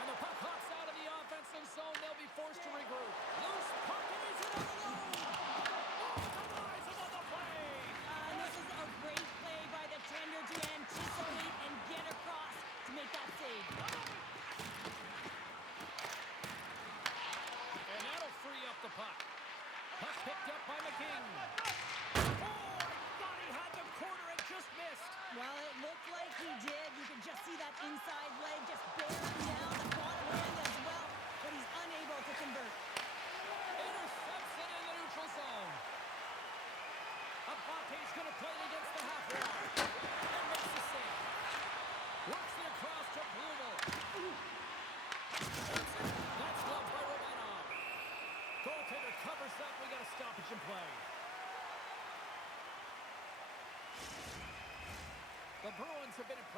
And the puck hops out of the offensive zone. They'll be forced to regroup. Loose puck and he's in on the low. Off the rise above the play. And this is a great play by the tender to anticipate and get across to make that save. And that'll free up the puck. Puck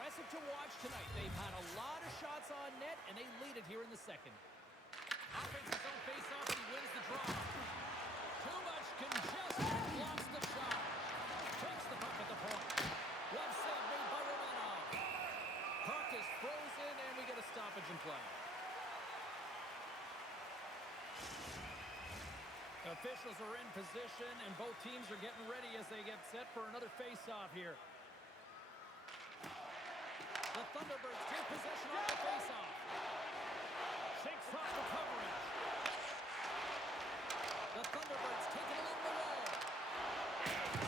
impressive to watch tonight. They've had a lot of shots on net, and they lead it here in the second. Offensive zone face-off, and he wins the draw. Too much congestion, blocks the shot. Takes the puck at the point. Left save made by Romanov. Puck is frozen, and we get a stoppage in play. Officials are in position, and both teams are getting ready as they get set for another face-off here. The Thunderbirds take possession on the face-off. Shakes off the coverage. The Thunderbirds take it along the wall.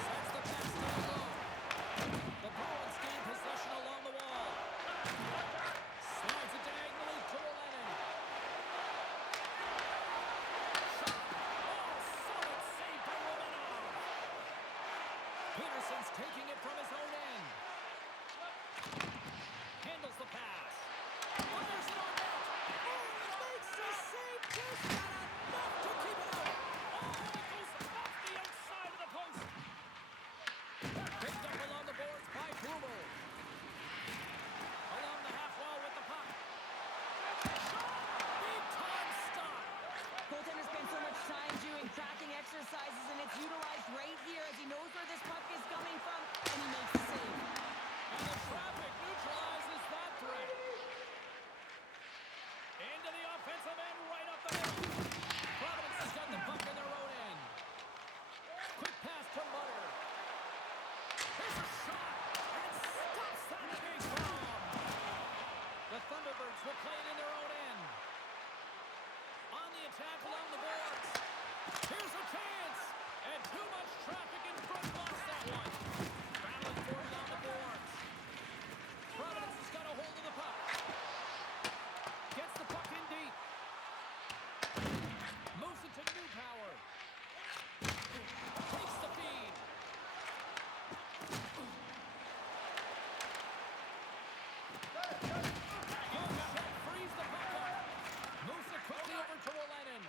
Sends the pass down low. The Bruins gain possession along the wall. Slides it diagonally to Lennon. Shot. Oh, solid save by Romanov. Peterson's taking it from his own end. Handles the pass. Fires it on net. Oh, it makes the save. Just not enough to keep it out. Oh, it goes off the outside of the post. Picked up along the boards by Brumo. Along the half wall with the puck. Big time stop. Goaltender spends so much time doing tracking exercises, and it's utilized right here as he knows where this puck is coming from, and he makes the save. And the traffic neutralizes that threat. Into the offensive end, right up the middle. Providence has got the puck in their own end. Quick pass to Mutter. There's a shot, and stops that big bomb. The Thunderbirds will play it in their own end. On the attack along the boards. Here's a chance, and too much traffic in front blocks that one. Battling for it on the boards. Providence has got a hold of the puck. Gets the puck in deep. Moves it to New Power. Takes the feed. Frees the puck up. Moves it quickly over to Lennon.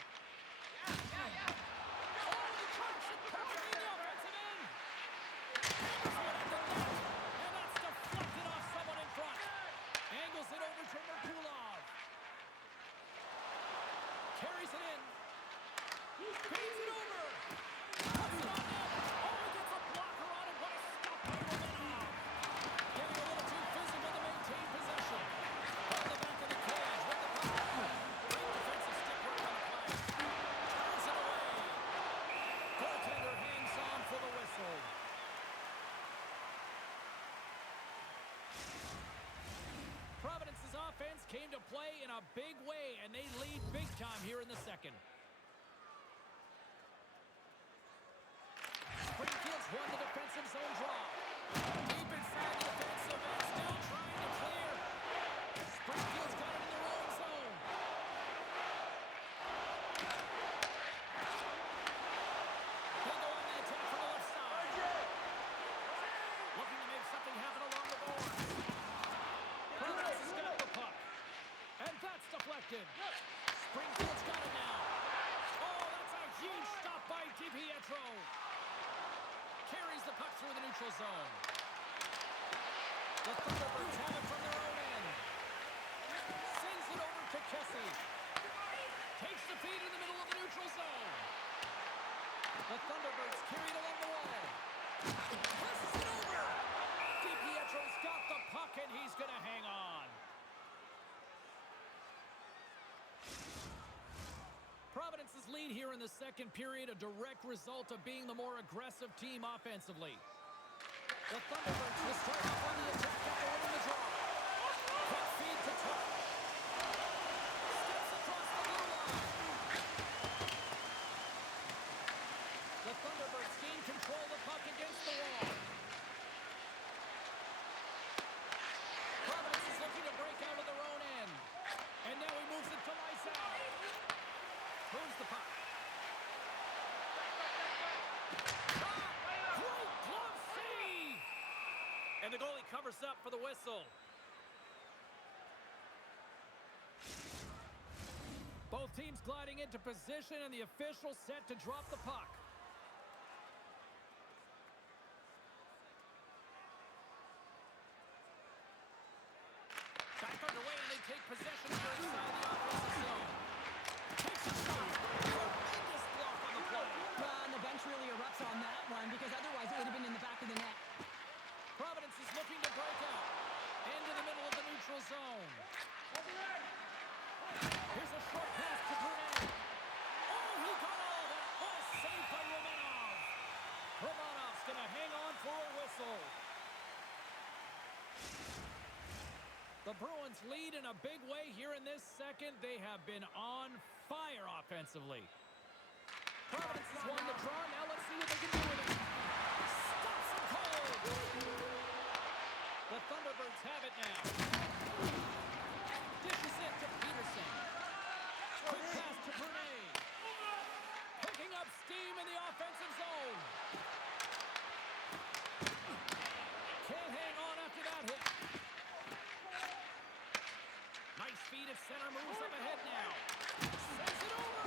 Oh, he tracks it perfectly in the offensive end. Angles one at the net. And that's deflected off someone in front. Angles it over to Merkulov. Carries it in. Feeds it over. Puts it on net. Oh, he gets a blocker on it. What a stop by Romanov. Getting a little too physical to maintain possession. On the back of the cage with the puck. Great defensive stick work on the play. Throws it away. Goaltender hangs on for the whistle. Providence's offense came to play in a big way, and they lead big time here in the second. Springfield's won the defensive zone draw. Deep inside the defensive end, still trying to clear. Springfield's got it in their own zone. They go on the attack from the left side. Looking to make something happen along the boards. Providence has got the puck. And that's deflected. Springfield's got it now. Oh, that's a huge stop by DiPietro. Carries the puck through the neutral zone. The Thunderbirds have it from their own end. Sends it over to Kessie. Takes the feed in the middle of the neutral zone. The Thunderbirds carry it along the wall. Passes it over. DiPietro's got the puck, and he's going to hang on. Providence's lead here in the second period, a direct result of being the more aggressive team offensively. The Thunderbirds will start off on the attack after winning the draw. Quick feed to Tuck. Steps across the blue line. The Thunderbirds gain control of the puck against the wall. Providence is looking to break out of their own end. And now he moves it to Lysell. Moves the puck. Great glove save! And the goalie covers up for the whistle. Both teams gliding into position, and the official set to drop the puck. possession here inside the offensive zone. Takes a shot. Tremendous block on the play. And the bench really erupts on that one because otherwise it would have been in the back of the net. Providence is looking to break out into the middle of the neutral zone. Here's a short pass to Brunet. Oh, he got all that. What a save by Romanov. Romanov's going to hang on for a whistle. The Bruins lead in a big way here in this second. They have been on fire offensively. Providence has won the draw. Now let's see what they can do with it. Stops him cold. The Thunderbirds have it now. Dishes it to Peterson. Quick pass to Brunet. Picking up steam in the offensive zone. Can't hang on after that hit. Nice feed at center. Moves up ahead now. Sends it over.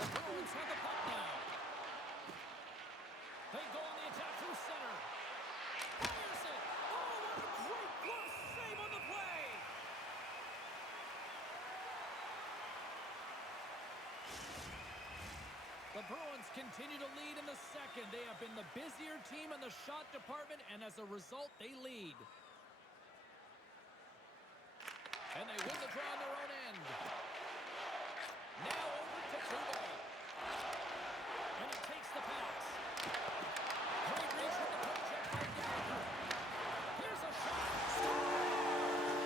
The Bruins have the puck now. They go on the attack through center. Fires it. Oh, what a great glove save on the play. The Bruins continue to lead in the second. They have been the busier team in the shot department, and as a result, they lead. And they win the draw on their own end. Now over to Tuve. And he takes the pass. Great reach with the poke check by Gallagher. Here's a shot. Scores!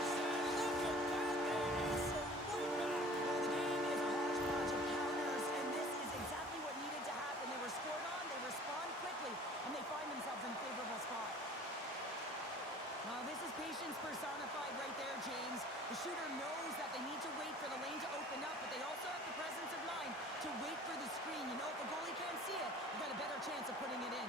And look at that. They hustle right back. Well, the game is a hodgepodge of counters, and this is exactly what needed to happen. They were scored on, they respond quickly, and they find themselves in a favorable spot. Well, this is patience personified right there, James. The shooter knows that they need to wait for the lane to open up, but they also have the presence of mind to wait for the screen. You know, if the goalie can't see it, they've got a better chance of putting it in.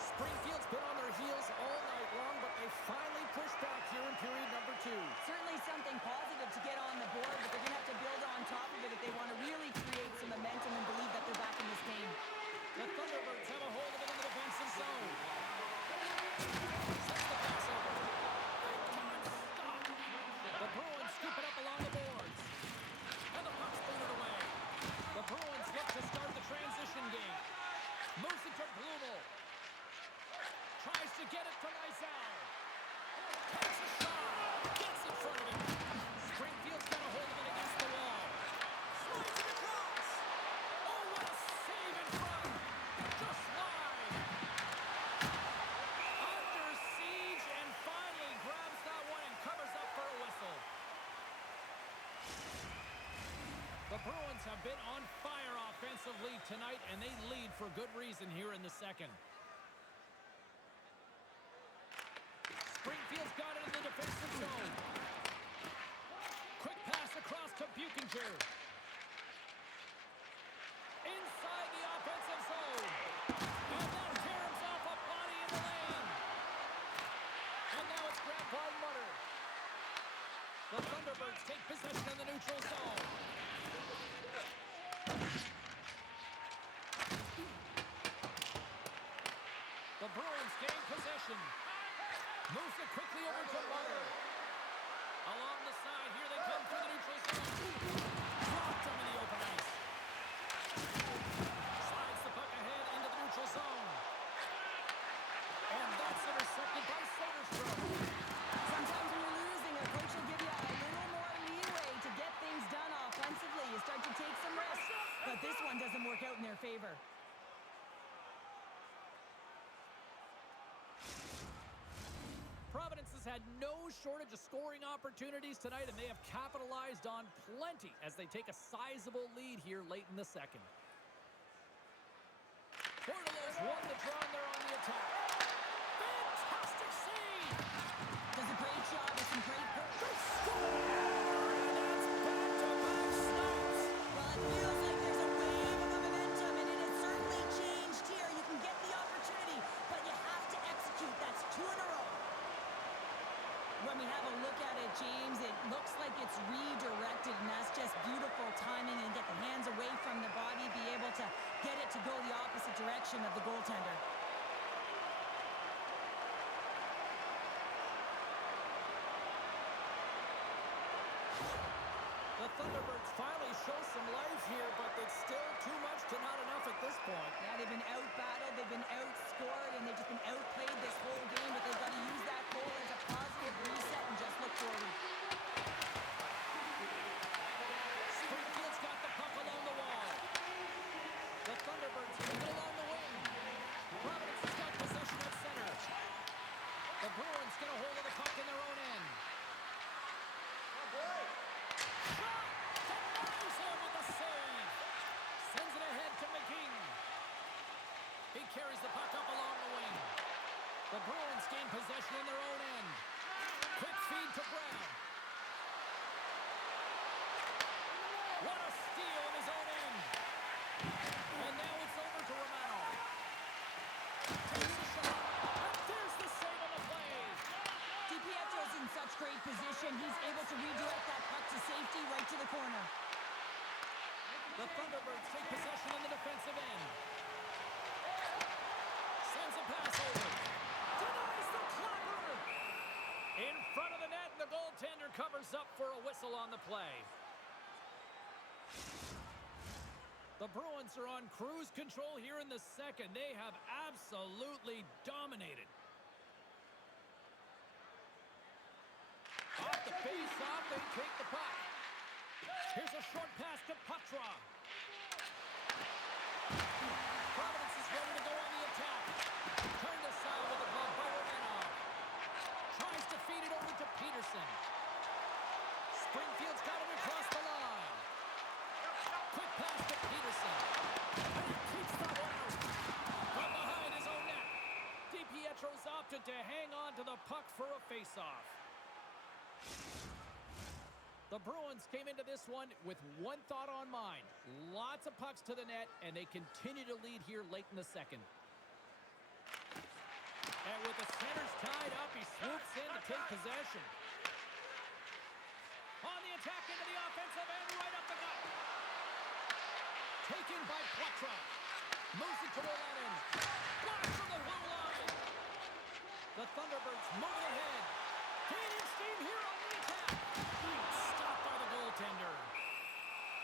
Springfield's been on their heels all night long, but they finally pushed back here in period number 2. Certainly something positive to get on the board, but they're going to have to build on top of it if they want to really create some momentum and believe that they're back in this game. The Thunderbirds have a hold of it in the defensive zone. Sets the pass over. Time stop. The Bruins scoop it up along the boards. And the puck's booted away. The Bruins look to start the transition game. Moves it to Blumel. Tries to get it to Lysell. Takes a shot. Gets in front of it. Springfield's got a hold of it against the wall. Slides it across. Oh, what a save in front. Just wide. Under siege and finally grabs that one and covers up for a whistle. The Bruins have been on fire offensively tonight, and they lead for good reason here in the second. Springfield's got it in the defensive zone. Quick pass across to Buchinger. Inside the offensive zone. And that caroms off a body in the lane. And now it's grabbed by Mutter. The Thunderbirds take possession in the neutral zone. The Bruins gain possession. Moves it quickly over to Mutter. Along the side, here they come through the neutral zone. Dropped him in the open ice. Slides the puck ahead into the neutral zone. And that's intercepted by Soderstrom. Sometimes when you're losing, a coach will give you a little more leeway to get things done offensively. You start to take some risks, but this one doesn't work out in their favor. Providence has had no shortage of scoring opportunities tonight, and they have capitalized on plenty as they take a sizable lead here late in the second. Bordeaux won the draw, and they're on the attack. Fantastic save! Does a great job with some great push. They score! And it's back-to-back stops. Well, it feels like there's a wave of momentum, and it has certainly changed here. You can get the opportunity, but you have to execute. That's 2 in a row. When we have a look at it, James, it looks like it's redirected, and that's just beautiful timing and get the hands away from the body, be able to get it to go the opposite direction of the goaltender. Thunderbirds finally show some life here, but it's still too much to not enough at this point. Yeah, they've been out-battled, they've been outscored, and they've just been outplayed this whole game, but they've got to use that goal as a positive reset and just look forward. Springfield's got the puck along the wall. The Thunderbirds move it along the wing. Providence has got possession at center. The Bruins get a hold of the puck in their own end. Shot! Denies him with the save. Sends it ahead to McGee. He carries the puck up along the wing. The Bruins gain possession in their own end. Quick feed to Brown. What a steal in his own end. And now it's over to Romano. Takes the shot. And there's the save on the play. DiPietro's in such great position. He's able to redirect that puck to safety right to the corner. The Thunderbirds take possession in the defensive end. Sends a pass over. Denies the clapper. In front of the net, and the goaltender covers up for a whistle on the play. The Bruins are on cruise control here in the second. They have absolutely dominated. Off the face-off, they take the puck. Here's a short pass to Patra. Providence is ready to go on the attack. Turned aside with the glove by Romano. Tries to feed it over to Peterson. Springfield's got it across the line. Quick pass to Peterson. And he keeps that one out. From behind his own net. DiPietro's opted to hang on to the puck for a face-off. The Bruins came into this one with one thought on mind. Lots of pucks to the net, and they continue to lead here late in the second. And with the centers tied up, he swoops in to take possession. On the attack into the offensive end, right up the gut. Taken by Patra. Moves it to Olenin. Blocked from the blue line. The Thunderbirds moving ahead. Gaining steam here on the attack. Stopped by the goaltender.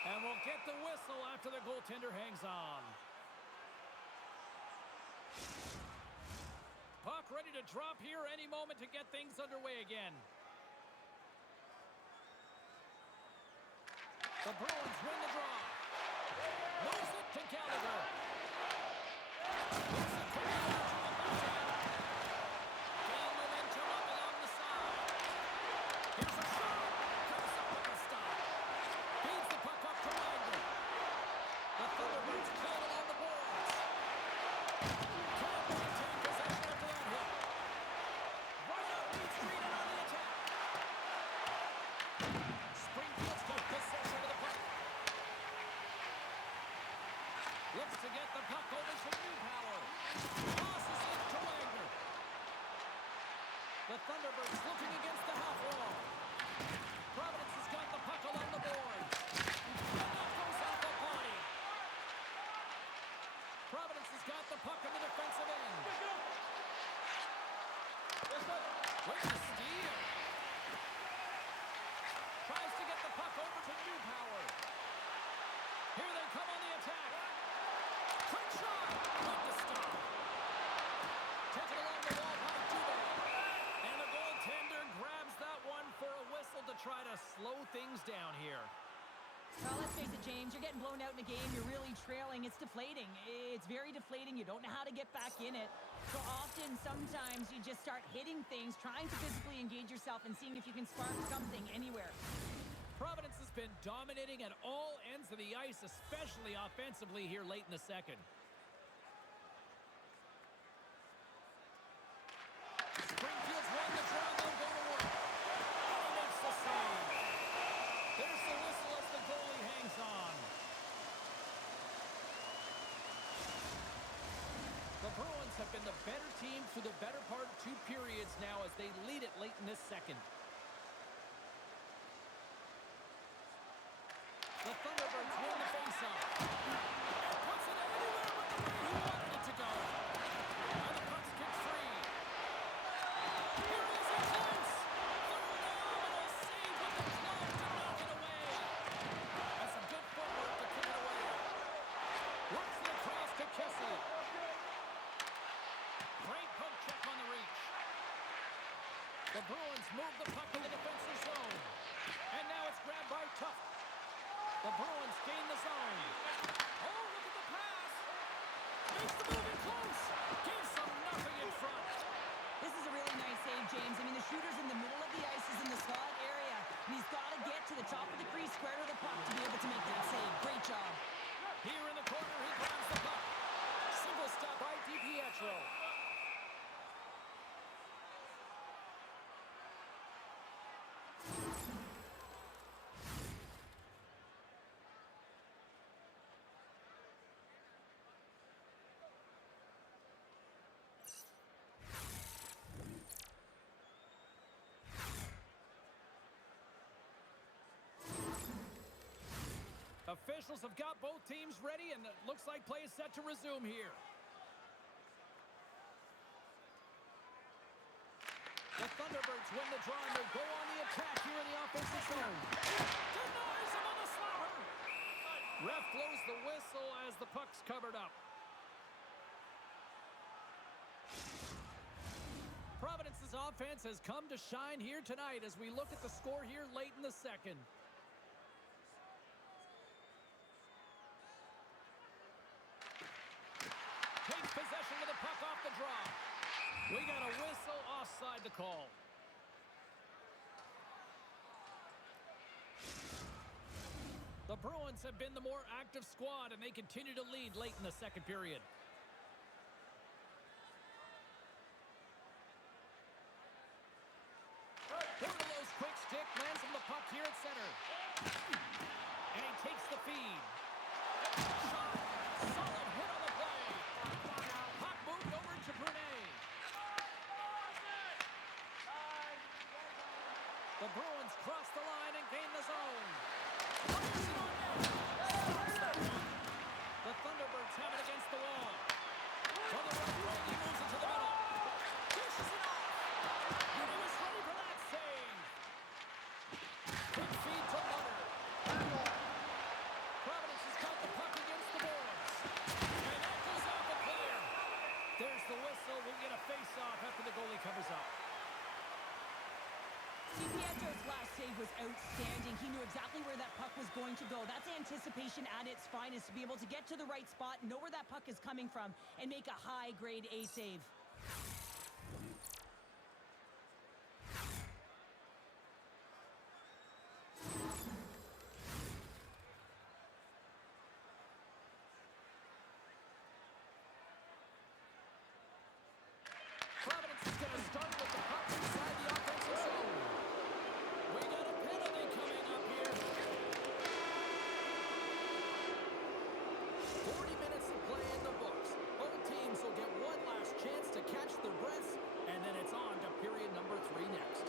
And we'll get the whistle after the goaltender hangs on. Puck ready to drop here any moment to get things underway again. The Bruins win the draw. Moves it to Gallagher. Moves it quickly over to the backhand. Gain momentum up along the side. Here's a shot. Comes up with a stop. Feeds the puck up to Wagner. The Thunderbirds call it on the boards. Can't maintain possession after that hit. Right out Lead Street and on the attack. Springfield's got possession of the puck. Looks to get the puck over to Newpower. Tosses it to Wagner. The Thunderbirds looking against the half wall. Providence has got the puck along the boards. And that goes off the body. Providence has got the puck in the defensive end. With the steal. Tries to get the puck over to Newpower. Here they come on the attack. Quick shot. Quick to stop. Taken along the wall by Dubé. And the goaltender grabs that one for a whistle to try to slow things down here. Well, let's face it, James, you're getting blown out in a game. You're really trailing. It's deflating. It's very deflating. You don't know how to get back in it. So often, sometimes, you just start hitting things, trying to physically engage yourself and seeing if you can spark something anywhere. Providence has been dominating at all ends of the ice, especially offensively here late in the second. Springfield's won the draw. They'll go to work. And he makes the save. There's the whistle as the goalie hangs on. The Bruins have been the better team through the better part of two periods now as they lead it late in this second. The Thunderbirds win the faceoff. Puts it anywhere but the way he wanted it to go. And the puck's kicked free. Here it is in close. Phenomenal save with the glove to knock it away. The Bruins move the puck to the defensive zone. And now it's grabbed by Tuck. The Bruins gain the zone. Oh, look at the pass. Makes the move in close. Gives them nothing in front. This is a really nice save, James. I mean, the shooter's in the middle of the ice, is in the slot area, and he's got to get to the top of the crease, square to the puck to be able to make that save. Great job. Here in the corner, he grabs the puck. Single stop by DiPietro. Officials have got both teams ready, and it looks like play is set to resume here. The Thunderbirds win the draw, and they go on the attack here in the offensive zone. Denies him on the slapper. Ref blows the whistle as the puck's covered up. Providence's offense has come to shine here tonight as we look at the score here late in the second. Takes possession with the puck off the draw. We got a whistle offside the call. The Bruins have been the more active squad, and they continue to lead late in the second period. Portillo's quick stick lands him the puck here at center. And he takes the feed. Shot! Solid hit on the play. Puck moved over to Brunet. The Bruins cross the line and gain the zone. Fires it on net. The Thunderbirds have it against the wall. From the right wing, he moves it to the middle. Dishes it off. And he was ready for that save. Quick feed to Mutter. Providence has got the puck against the boards. And that goes off a player. There's the whistle. We'll get a face-off after the goalie covers up. DiPietro's last save was outstanding. He knew exactly where that puck was going to go. That's anticipation at its finest, to be able to get to the right spot, know where that puck is coming from, and make a high-grade A save. Providence is going to start with the puck inside the offensive zone. We got a penalty coming up here. 40 minutes of play in the books. Both teams will get one last chance to catch their breaths, and then it's on to period number 3 next.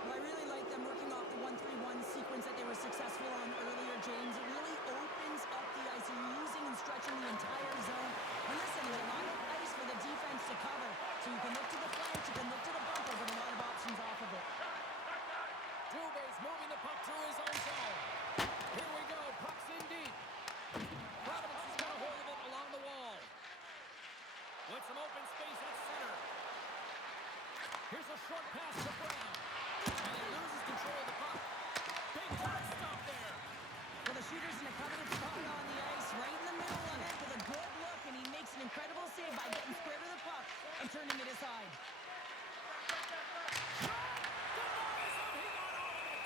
Well, I really like them working off the 1-3-1 sequence that they were successful on earlier, James. It really opens up the ice. You're using and stretching the entire zone. And listen, there's a lot of ice for the defense to cover. So you can look to the flank, you can look to the bunker, but a lot of options off of it. Dubé's moving the puck through his own zone. Here we go. Puck's in deep. Providence has got a hold of it along the wall. With some open space at center. Here's a short pass to Brown. And he loses control of the puck. Big time stop there. Well, the shooter's in a coveted spot on the ice, right in the middle of it with a good look, and he makes an incredible save by getting square to the puck and turning it aside. Denies him. He got all of it.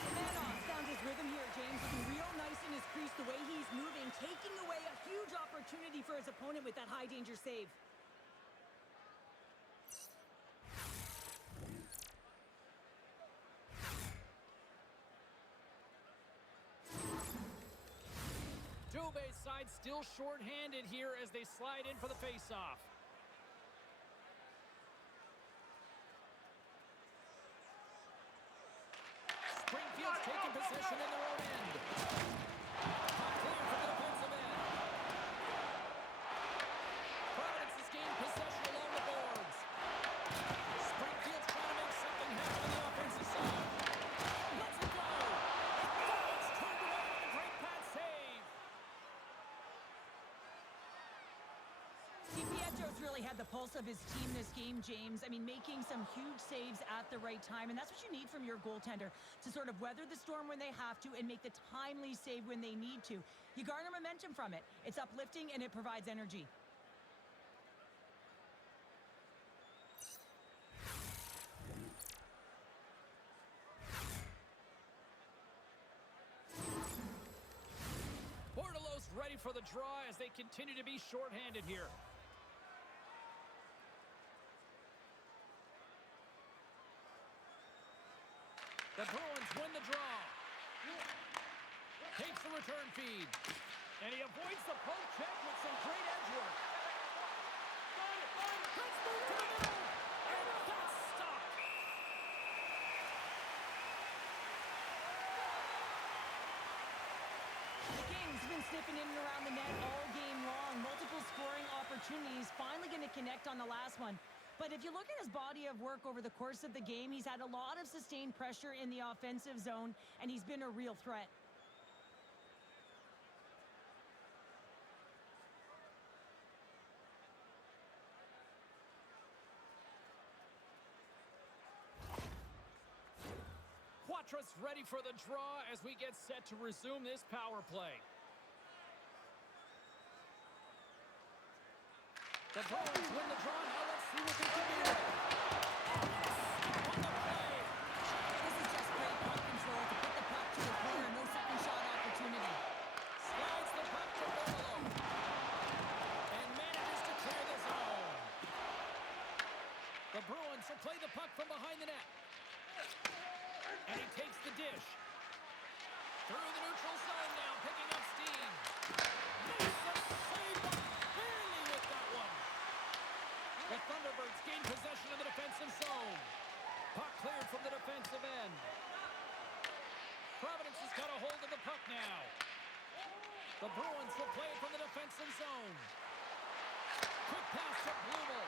The man off found his rhythm here, James. Looking real nice in his crease, the way he's moving, taking away a huge opportunity for his opponent with that high-danger save. Dubé's side still short-handed here as they slide in for the face-off. Springfield's taking possession in their own end. Puck cleared had the pulse of his team this game, James. I mean, making some huge saves at the right time, and that's what you need from your goaltender to sort of weather the storm when they have to and make the timely save when they need to. You garner momentum from it. It's uplifting, and it provides energy. Ready for the draw as they continue to be shorthanded here. The Bruins win the draw. Takes the return feed. And he avoids the poke check with some great edge work. Let's move to the middle. And that's stopped. The Kings been sniffing in and around the net all game long. Multiple scoring opportunities. Finally going to connect on the last one. But if you look at his body of work over the course of the game, he's had a lot of sustained pressure in the offensive zone, and he's been a real threat. Quattrus ready for the draw as we get set to resume this power play. The Bruins win the draw. Now let's see what they can do. On the play. This is just great puck control to put the puck to the corner. No second shot opportunity. Slides the puck to Barlow. And manages to clear the zone. The Bruins will play the puck from behind the net. And he takes the dish. Through the neutral zone now, picking up steam. Makes a save, but barely with that one. The Thunderbirds gain possession of the defensive zone. Puck cleared from the defensive end. Providence has got a hold of the puck now. The Bruins will play it from the defensive zone. Quick pass to Blumel.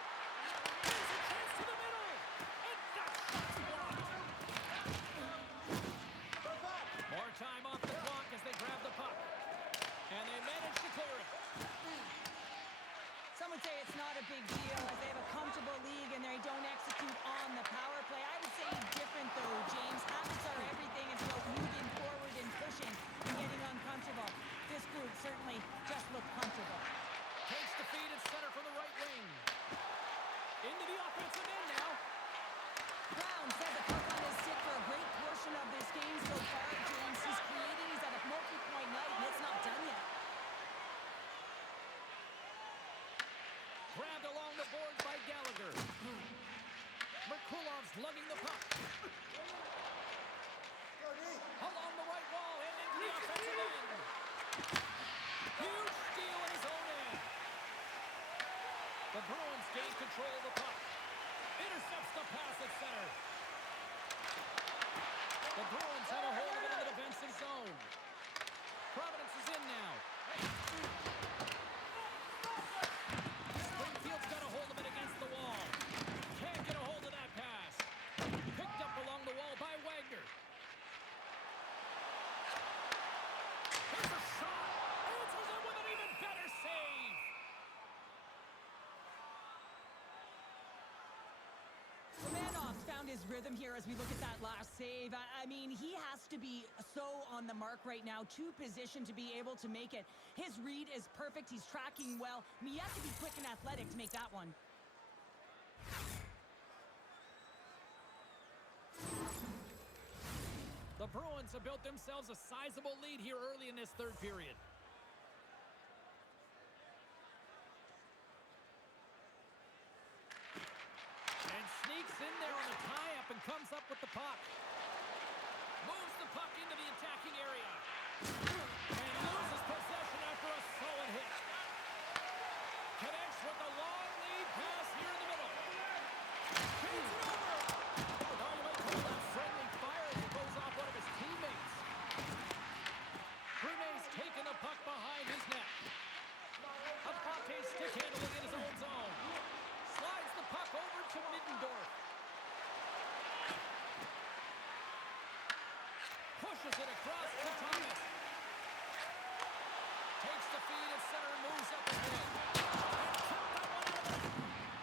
There's a chance to the middle. And that shot's blocked. More time off the clock as they grab the puck. And they manage to clear it. Some would say it's not a big deal as they have a comfortable league and they don't execute on the power play. I would say different though, James. Habits are everything. It's about moving forward and pushing and getting uncomfortable. This group certainly just looked comfortable. Takes the feed at center from the right wing. Into the offensive end now. Brown said the puck on his stick for a great portion of this game so far, James. He's creating, he's at a multi-point night, and it's not done yet. Grabbed along the boards by Gallagher. Merkulov's lugging the puck. Along the right wall and into the offensive end. Huge steal in his own end. The Bruins gain control of the puck. Intercepts the pass at center. The Bruins have a hold of it in the defensive zone. Providence is in now. Springfield's got a hold of it against the wall. Can't get a hold of that pass. Picked up along the wall by Wagner. Here's a shot. Answers it with an even better save. Romanov's found his rhythm here as we look at that last save. I mean, he has to be so on the mark right now, too positioned to be able to make it. His read is perfect. He's tracking well. I mean, you have to be quick and athletic to make that one. The Bruins have built themselves a sizable lead here early in this third period. And sneaks in there on a tie-up and comes up with the puck. Moves the puck into the attacking area. And loses possession after a solid hit. Connects with a long lead pass here in the middle. Feeds it over. Oh, you might call that friendly fire as it goes off one of his teammates. Brune's taking the puck behind his net. Apate stick handling in his own zone. Slides the puck over to Middendorf. Pushes it across to Thomas. Takes the feed at center and moves up ahead. And kept that one out of it.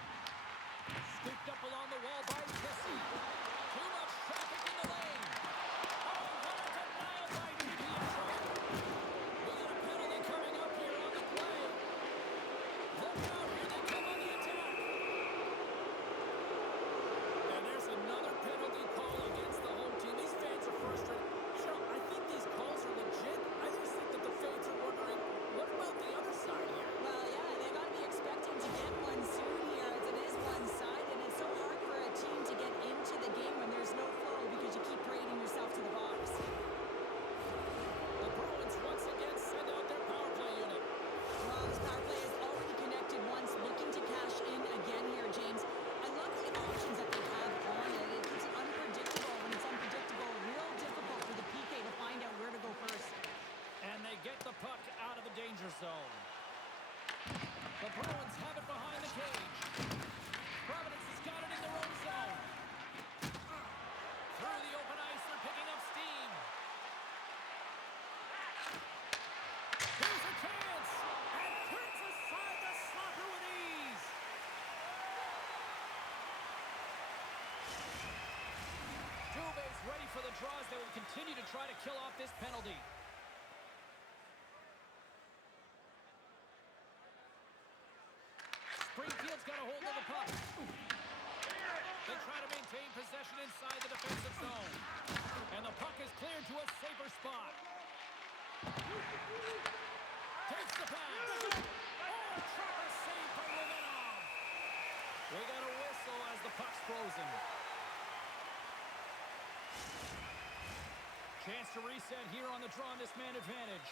draws, they will continue to try to kill off this penalty. Springfield's got a hold of the puck. They try to maintain possession inside the defensive zone. And the puck is cleared to a safer spot. Takes the pass. Oh, proper save by Romanov. We got a whistle as the puck's frozen. Chance to reset here on the draw on this man advantage.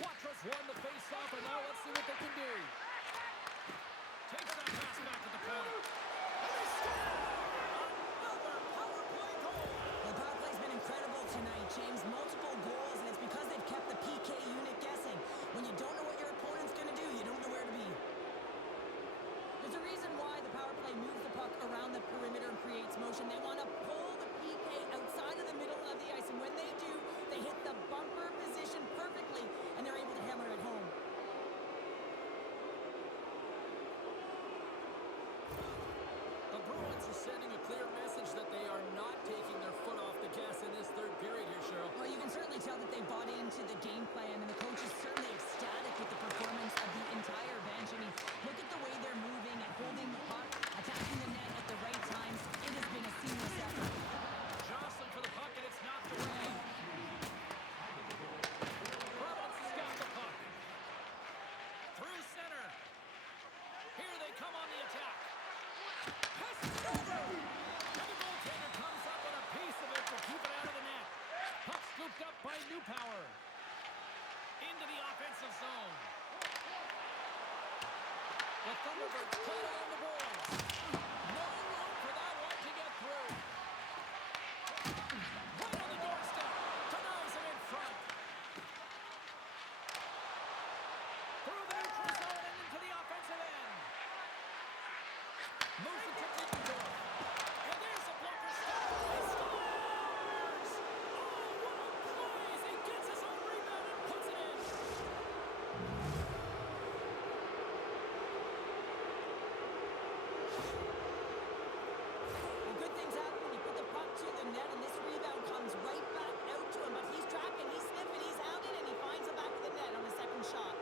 Quattro's won the face-off, and now let's see what they can do. Takes that pass back at the point. And they score! Another power play goal! The power play's been incredible tonight, James. Multiple goals, and it's because they've kept the PK unit guessing. When you don't know what your opponent's going to do, you don't know where to be. There's a reason why the power play moves the puck around the perimeter and creates motion. They want to pull the PK outside of the middle of the ice, and when they do, they hit the bumper position perfectly, and they're able to hammer it home. The Bruins are sending a clear message that they are not taking their foot off the gas in this third period here, Cheryl. Well, you can certainly tell that they bought into the game plan, and the coach is certainly ecstatic with the performance of the entire bench. I mean, look at the way they're moving and holding the puck, attacking the net at the right times. It has been a seamless effort. Johnson for the puck, and it's knocked away. Providence has got the puck. Through center. Here they come on the attack. Pass it over. And the goaltender comes up with a piece of it to keep it out of the net. Puck scooped up by Newpower. Into the offensive zone. The Thunderbirds play it on the boards. No room for that one to get through. Right on the doorstep. Denies it in front. Through the neutral zone and into the offensive end. Moves it to Middendorf. And there's a blocker stop. He scores! Oh, what a play! He gets his own rebound and puts it in. Well, good things happen when you put the puck to the net, and this rebound comes right back out to him. But he's tracking, he's sniffing, he's hounding, and he finds the back of the net on the second shot.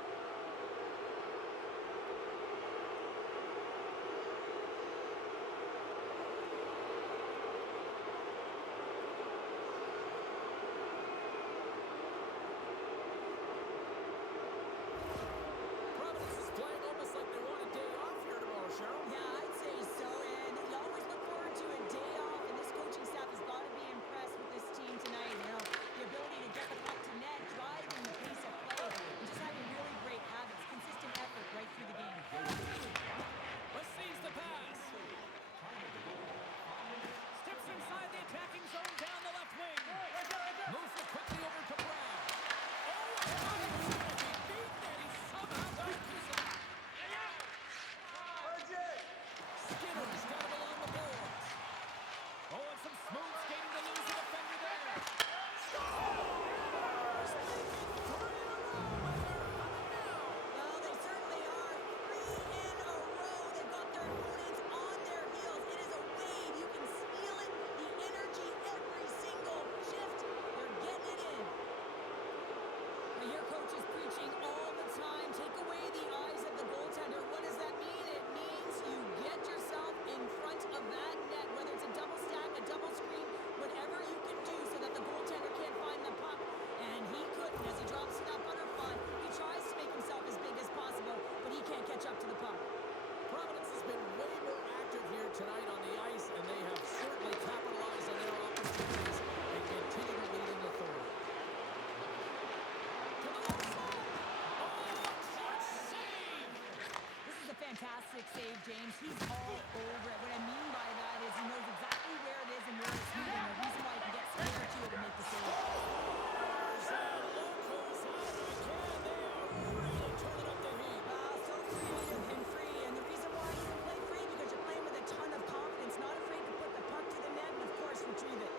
Providence is playing almost like they want a day off here tomorrow, Cheryl. Yeah, I'd say so, and you always look forward to a day off, and this coaching staff has got to be impressed with this team tonight. You know, the ability to get the puck to net, driving the pace of play, and just having really great habits, consistent effort right through the game. Receives the pass. Steps inside the attacking zone down the left wing. Moves it quickly over to Brown. Oh, I thought he was going to be beaten, and he somehow got a piece of it. Skinner's got it along the boards. Oh, and some smooth skating to lose the defender there. Scores! Make it 3 in a row, and they're coming now. Well, they certainly are. 3 in a row. They've got their opponents on their heels. It is a wave. You can feel it, the energy every single shift. They're getting it in. Now, your coach is preaching all the time. Take away the eyes of the goaltender. What does that mean? It means you get yourself in front of that net, whether it's a double stack, a double screen, whatever you can do so that the goaltender can't find the puck. And he couldn't as he drops to that butterfly. He tries to make himself as big as possible, but he can't catch up to the puck. Providence has been way more active here tonight on the ice, and they have certainly capitalized on their opportunities and continue to lead in the third. To the left side. Oh, clutch save! This is a fantastic save, James. He's all over it. What I mean by that is he knows exactly where it is and where it's moving. The reason why he can get square to it and make the save. Scores, and look who's out again. They are really turning up the heat. So creative and free. And the reason why you can play free because you're playing with a ton of confidence, not afraid to put the puck to the net and, of course, retrieve it.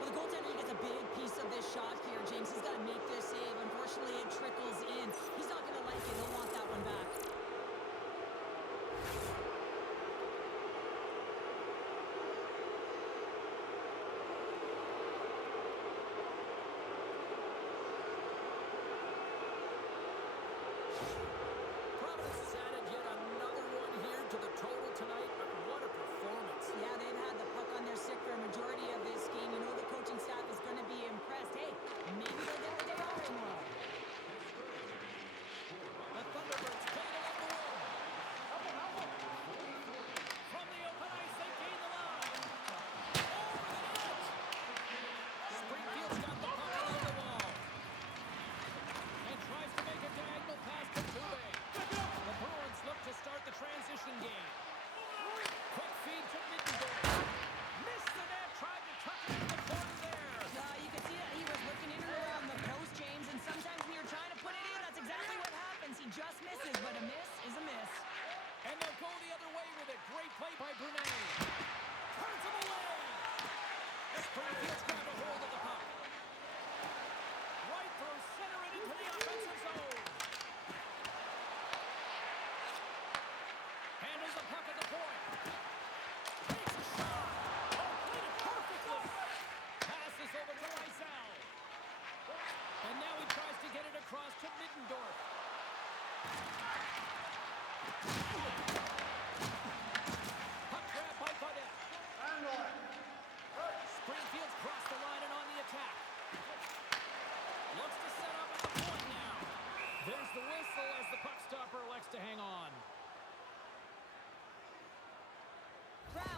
Well, the goaltender, he gets a big piece of this shot here, James. He's got to make this save. Unfortunately, it trickles in. He's not going to like it. He'll want that one back.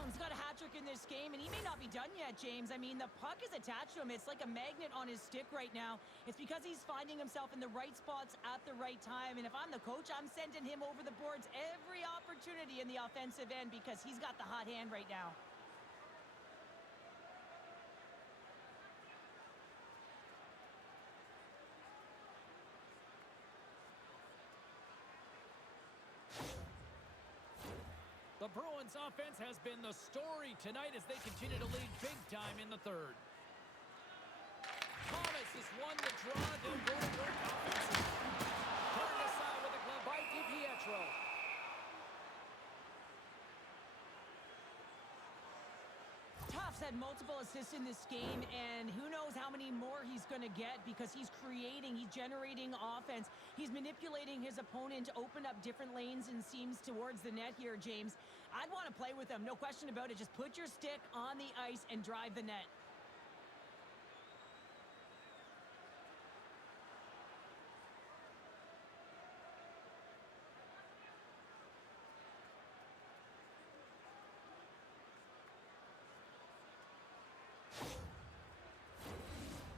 Brown's got a hat trick in this game, and he may not be done yet, James. I mean, the puck is attached to him. It's like a magnet on his stick right now. It's because he's finding himself in the right spots at the right time. And if I'm the coach, I'm sending him over the boards every opportunity in the offensive end because he's got the hot hand right now. The Bruins offense has been the story tonight as they continue to lead big time in the third. Thomas has won the draw. They'll go to work offensively. Turned aside with a glove by DiPietro. Toff's had multiple assists in this game, and who knows how many more he's going to get because he's creating, he's generating offense. He's manipulating his opponent to open up different lanes and seams towards the net here, James. I'd want to play with him, no question about it. Just put your stick on the ice and drive the net.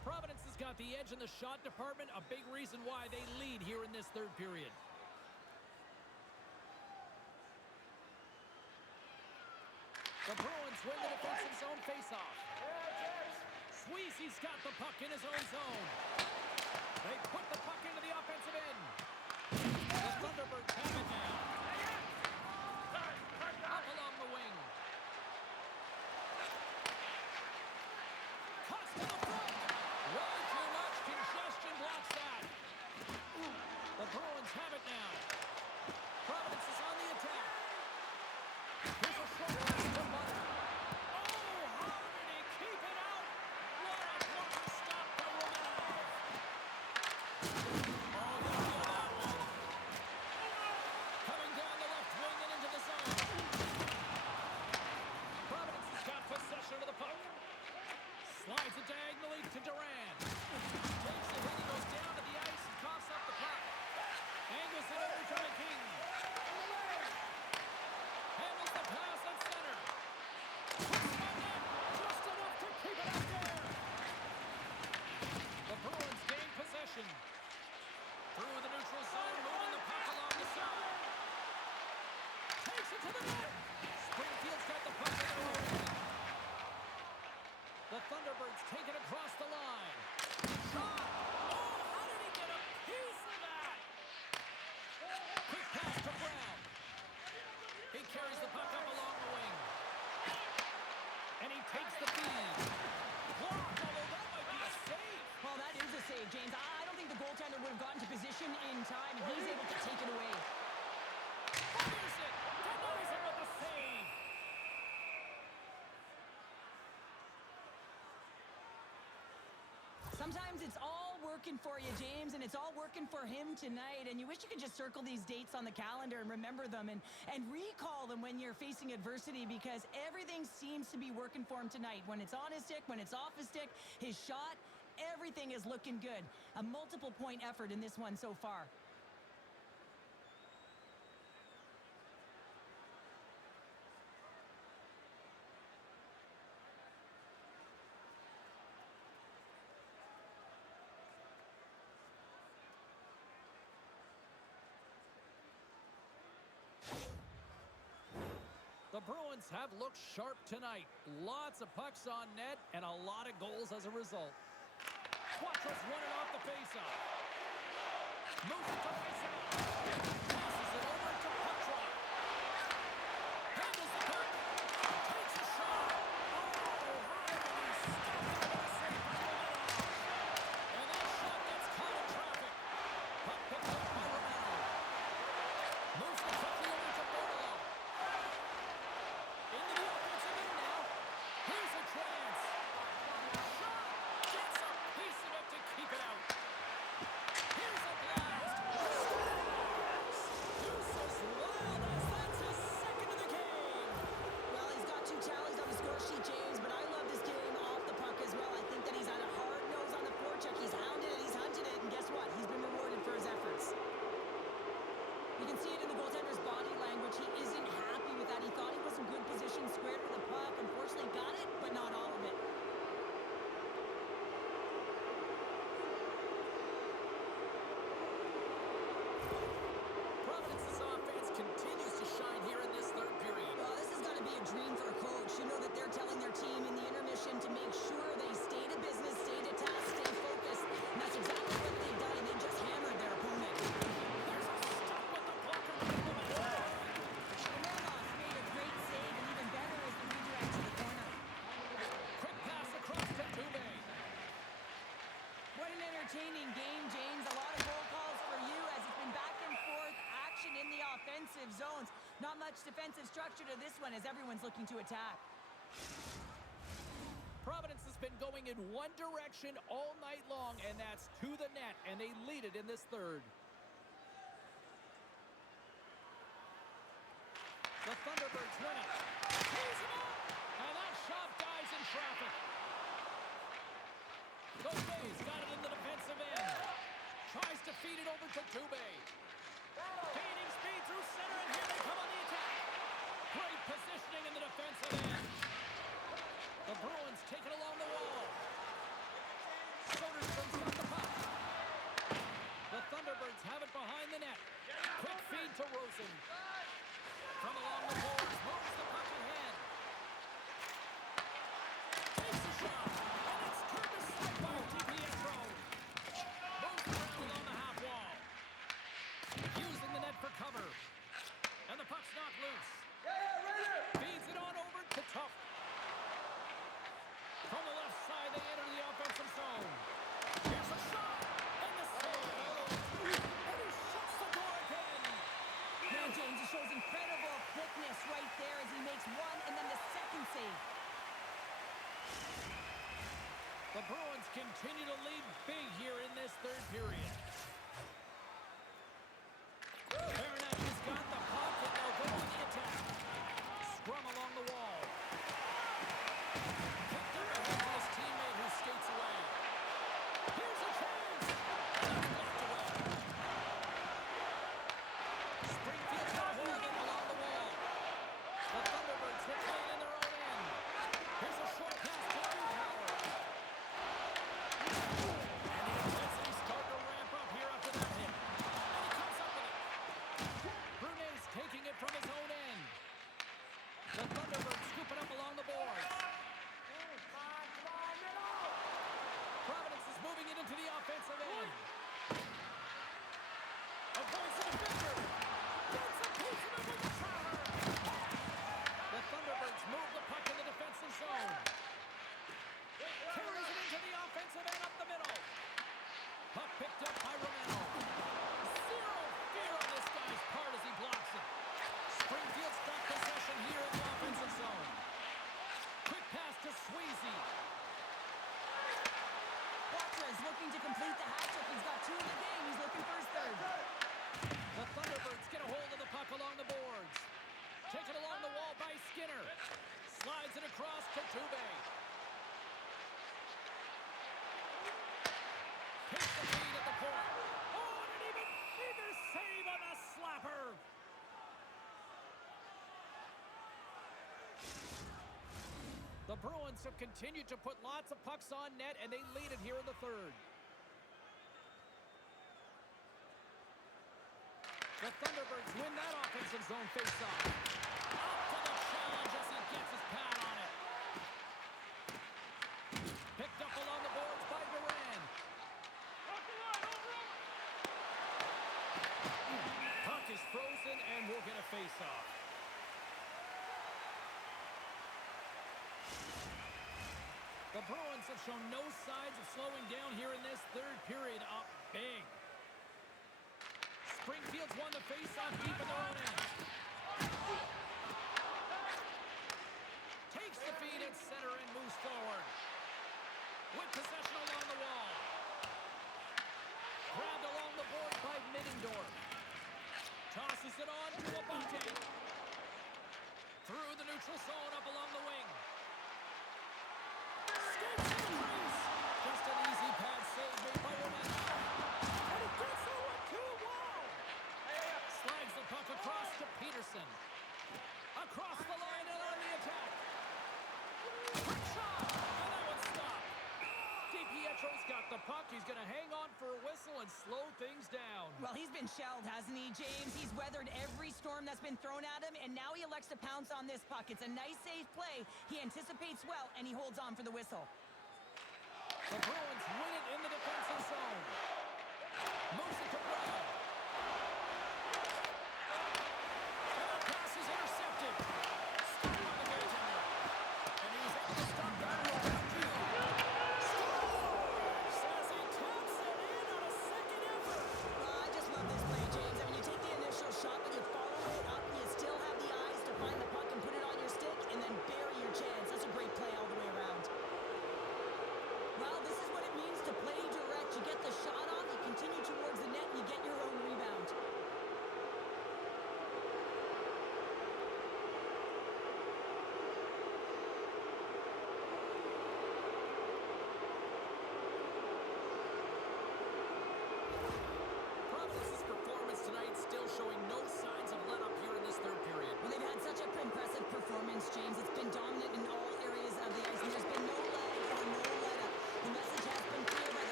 Providence has got the edge in the shot department, a big reason why they lead here in this third period. The Bruins win the defensive zone faceoff. Sweezy's got the puck in his own zone. They put the puck into the offensive end. The Thunderbirds have it now. Up along the wing. Costa up front. Way too much congestion blocks that. The Bruins have it now. Providence is on the attack. Here's a short pass to Butter. Oh, how did he keep it out? What a blocker stop by Romanov. Oh, they feel that one. Coming down the left wing and into the zone. Providence has got possession of the puck. Slides it diagonally to Duran. Takes the hit, he goes down to the ice and coughs up the puck. Angles it over to McKing. Handles the pass at center. Puts it on net. Just enough to keep it out there. The Bruins gain possession. Through the neutral zone, moving the puck along the side. Takes it to the net. Springfield's got the puck in their own end. The Thunderbirds take it across the line. Shot! Oh, how did he get a piece of that? Quick pass to Brown. He carries the puck up along the wing. And he takes the feed. Blocked, although that might be a save. Well, that is a save, James. I don't think the goaltender would have gotten to position in time, and he's able to take it away. Fires it. Denies it with the save. Sometimes it's all working for you, James, and it's all working for him tonight. And you wish you could just circle these dates on the calendar and remember them and recall them when you're facing adversity because everything seems to be working for him tonight. When it's on his stick, when it's off his stick, his shot, everything is looking good. A multiple point effort in this one so far. The Bruins have looked sharp tonight. Lots of pucks on net and a lot of goals as a result. Quattro's won it off the faceoff. Moves it to faceoff. Passes it over to Quattro. Handles the puck. Takes a shot. Oh, how did he stop it with a save by Romanov? And that shot gets caught in traffic. Puck picked up by Romanov. Moves it quickly over to Bordello. Into the offensive end now. Here's a chance. Shot. Gets a piece of it to keep it out. Here's a blast. defensive zones. Not much defensive structure to this one as everyone's looking to attack. Providence has been going in one direction all night long, and that's to the net, and they lead it in this third. The Thunderbirds win it. He's up! And that shot dies in traffic. Gauthier's got it in the defensive end. Tries to feed it over to Dubé. Gaining speed through center, and here they come on the attack. Great positioning in the defensive end. The Bruins take it along the wall. Soderstrom's got the puck. The Thunderbirds have it behind the net. Quick feed to Rosen. From along the boards, moves the puck ahead. Takes a shot, and it's turned aside by DiPietro. Moves around along the half wall. Using the net for cover. And the puck's knocked loose. Feeds it on over to Tuff. From the left side, they enter the offensive zone. Here's a shot, and the save. And he shuts the door again. Now James, he shows incredible quickness right there as he makes one and then the second save. The Bruins continue to lead big here in this third period. Baronet has got the puck, and they'll go on the attack. Scrum along the wall. Picked up ahead to his teammate who skates away. Here's a chance. That's blocked away. Springfield's got a hold of it along the wall. The Thunderbirds will play it in their own end. Here's a short pass to Newpower. And the intensity's starting to ramp up here after that hit. And he comes up with it. Brunet's taking it from his own end. The Thunderbirds scoop it up along the boards. Providence is moving it into the offensive end. Avoids the defender. Gets a piece of it with the traveler. The Thunderbirds move the puck in the defensive zone. Carries it into the offensive end up the middle. Puck picked up by Romano. Zero fear on this guy's part as he blocks it. Springfield's got possession here in the offensive zone. Quick pass to Sweezy. Walker is looking to complete the hat trick. He's got two in the game. He's looking for his third. The Thunderbirds get a hold of the puck along the boards. Taken along the wall by Skinner. Slides it across to Dubé. Takes the feed at the point. Oh, and an even bigger save on the slapper. The Bruins have continued to put lots of pucks on net, and they lead it here in the third. The Thunderbirds win that offensive zone faceoff. Up to the challenge as he gets his pad on it. Picked up along the boards by Duran. Puck is frozen, and we'll get a faceoff. The Bruins have shown no signs of slowing down here in this third period, up big. Springfield's won the faceoff deep in their own end. Takes the feed at center and moves forward. With possession along the wall. Grabbed along the board by Middendorf. Tosses it on to Abate. Through the neutral zone up along the wing. Skates to the crease. Just an easy pad save made by Romano. And he gets the 1-2 wall. Slides the puck across to Peterson. Across the line and on the attack. Quick shot. And that one's stopped. DiPietro's got the puck. He's going to hang on for a whistle and slow things down. Well, he's been shelled, hasn't he, James? He's weathered every storm that's been thrown at him, and now he elects to pounce on this puck. It's a nice, safe play. He anticipates well, and he holds on for the whistle. The Bruins win it in the defensive zone. Moves it to Brown. And that pass is intercepted. Stopped by the goaltender. And he was able to stop that run. Scores! As he taps it in on a second effort. I just love this play, James. I mean, you take the initial shot, but you follow it up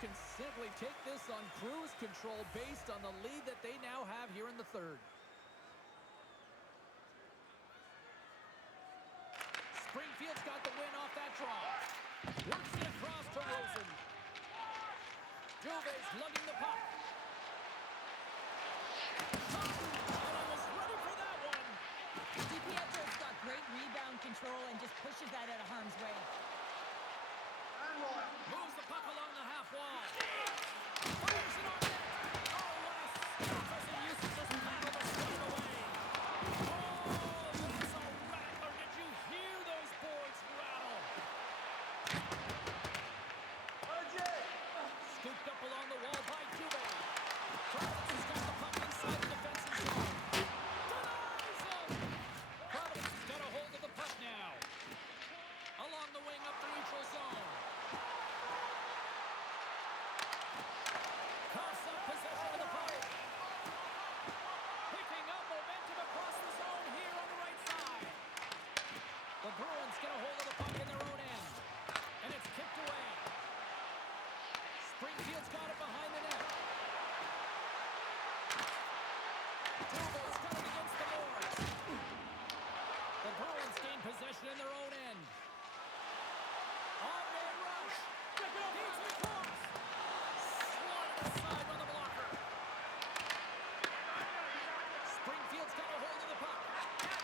can simply take this on cruise control based on the lead that they now have here in the third. Springfield's got the win off that draw. Works it across to Rosen. Juve's lugging the puck. And I was ready for that one. DiPietro's got great rebound control and just pushes that out of harm's way. Moves the puck along the half wall. Fires it on net. Oh, what a stop as he uses his paddle to set it away. Oh, that's a rattler. Did you hear those boards rattle? Scooped up along the wall by Juve. Providence has got the puck inside the defensive zone. Denies him. Providence has got a hold of the puck now. Along the wing up the neutral zone. Coughs up possession of the puck. Picking up momentum across the zone here on the right side. The Bruins get a hold of the puck in their own end. And it's kicked away. Springfield's got it behind the net. Duval's got it against the boards. The Bruins gain possession in their own end. On-man rush. Needs the cross. Swatted aside by the blocker. Springfield's got a hold of the puck.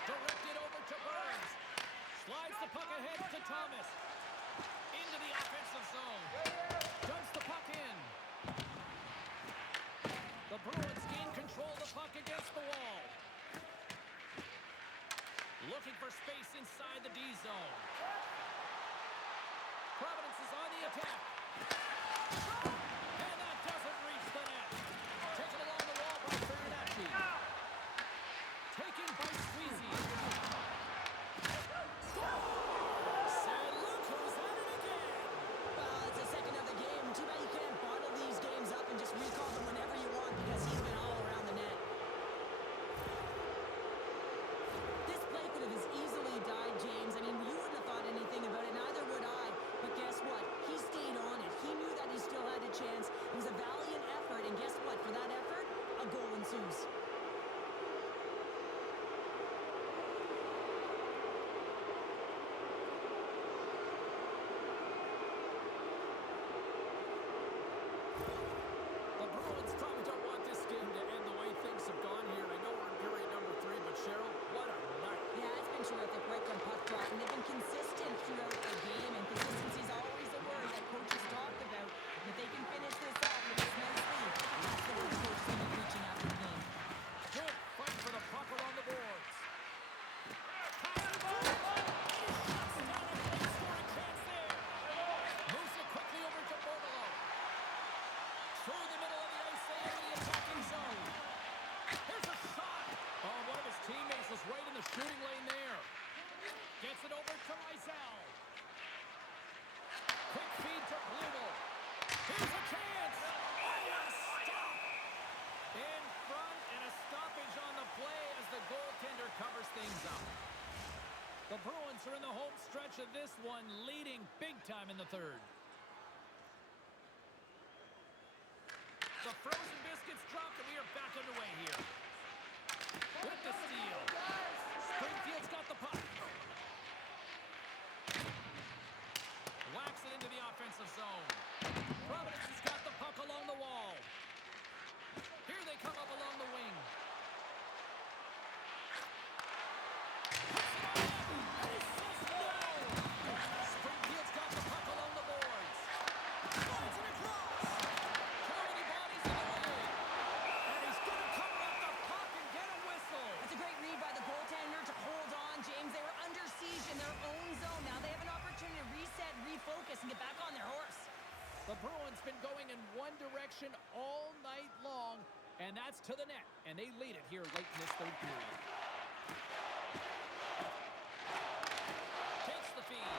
Directed over to Burns. Slides the puck ahead to Thomas. Into the offensive zone. Dumps the puck in. The Bruins gain control of the puck against the wall. Looking for space inside the D zone. Providence is on the attack. And that doesn't reach the net. Taken along the wall by Fernandacci. Taken by Sweezy. And look who's at it again. Well, it's the second of the game. Too bad you can't bottle these games up and just recall them whenever you want because he's been all around the net. This play could have as easily died, James. I mean, you wouldn't have thought anything about it. Neither would I. But guess what? He stayed on it. He knew that he still had a chance. It was a valiant effort. And guess what? For that effort, a goal ensues. The Bruins probably don't want this game to end the way things have gone here. I know we're in period number 3, but Cheryl, what a night. Yeah, it's been terrific right from puck drop, and they've been consistent throughout the game, and consistency is always a word that coaches talk about. And if they can finish this off with this men's lead, that's the word the coach is going to be reaching after the game. Good fight for the puck along the boards. Pass it by. Shuts down a late scoring chance there. Moves it quickly over to Bordello. Through the middle of the ice, they enter the attacking zone. Here's a shot. Oh, one of his teammates was right in the shooting lane there. Gets it over to Meisel. Quick feed to Blumel. Here's a chance. Oh, a stop. In front and a stoppage on the play as the goaltender covers things up. The Bruins are in the home stretch of this one, leading big time in the third. The frozen biscuits dropped, and we are back underway here. With the steal. Springfield's got the puck. Whacks it into the offensive zone. Providence has got the puck along the wall. Here they come up along the wing. Puts it on net, and he says no. Springfield's got the puck along the boards. Slides it across. Too many bodies in the way. And he's going to cover up the puck and get a whistle. That's a great read by the goaltender to hold on, James. They were under siege in their own zone. Now they have an opportunity to reset, refocus, and get back on their horse. The Bruins been going in one direction all night long, and that's to the net. And they lead it here late in this third period. Takes the feed.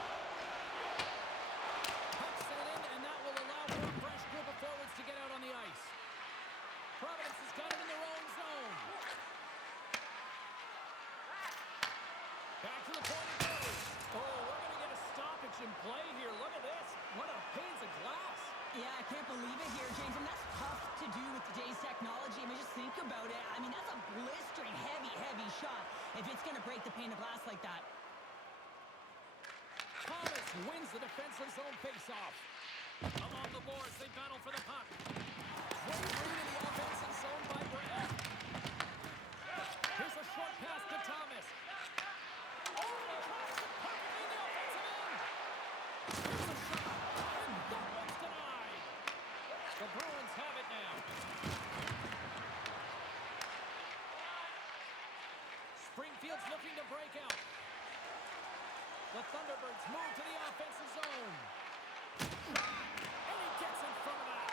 Pucks it in, and that will allow for a fresh group of forwards to get out on the ice. Providence has got it in their own zone. Back to the point it goes. Oh, we're going to get a stoppage in play here. Look at this. What a panes of glass. Yeah, I can't believe it here, James. And that's tough to do with today's technology. I mean, just think about it. I mean, that's a blistering, heavy shot if it's going to break the pane of glass like that. Thomas wins the defensive zone faceoff. Along the boards, they battle for the puck. Great read in the offensive zone by Brett. Here's a short pass to Thomas. Oh, tracks it perfectly in the offensive end. Here's a shot, and that one's denied. The Bruins have it now. Springfield's looking to break out. The Thunderbirds move to the offensive zone. And he gets in front of that.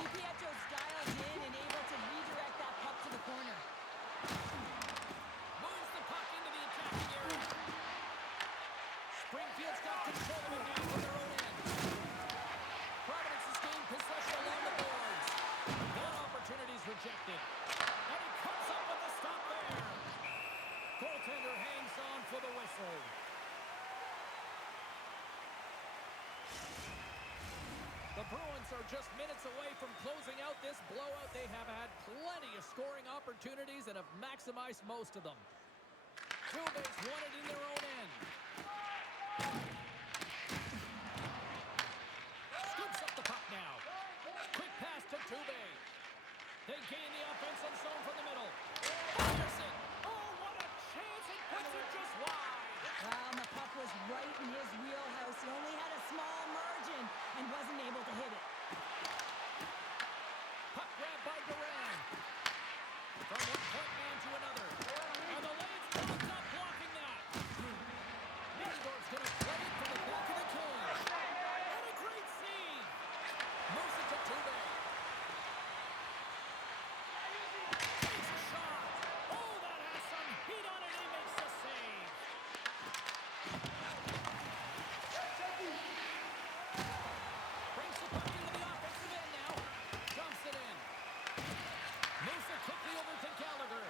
DiPietro's dialed in and able to redirect that puck to the corner. Moves the puck into the attacking area. Springfield's got control of it now from their own end. Providence has gained possession along the boards. That opportunity's rejected. And he comes up with the stop there. Goaltender hangs on for the whistle. The Bruins are just minutes away from closing out this blowout. They have had plenty of scoring opportunities and have maximized most of them. Tube's won it in their own end. Scoops up the puck now. Quick pass to Tube. They gain the offensive zone from the middle. Anderson. Oh, what a chance. He puts it just wide. Well, the puck was right in his wheelhouse. He only had a small margin and wasn't able to hit it. Puck grabbed by Duran. From one point man to another. And the lane's not blocking that. Niendorf's going to play it from the back of the cage. And a great save. Moves it to Tube. Takes a shot. Oh, that has some heat on it. He makes the save. Brings the puck into the offensive end now. Dumps it in. Moves it quickly over to Gallagher.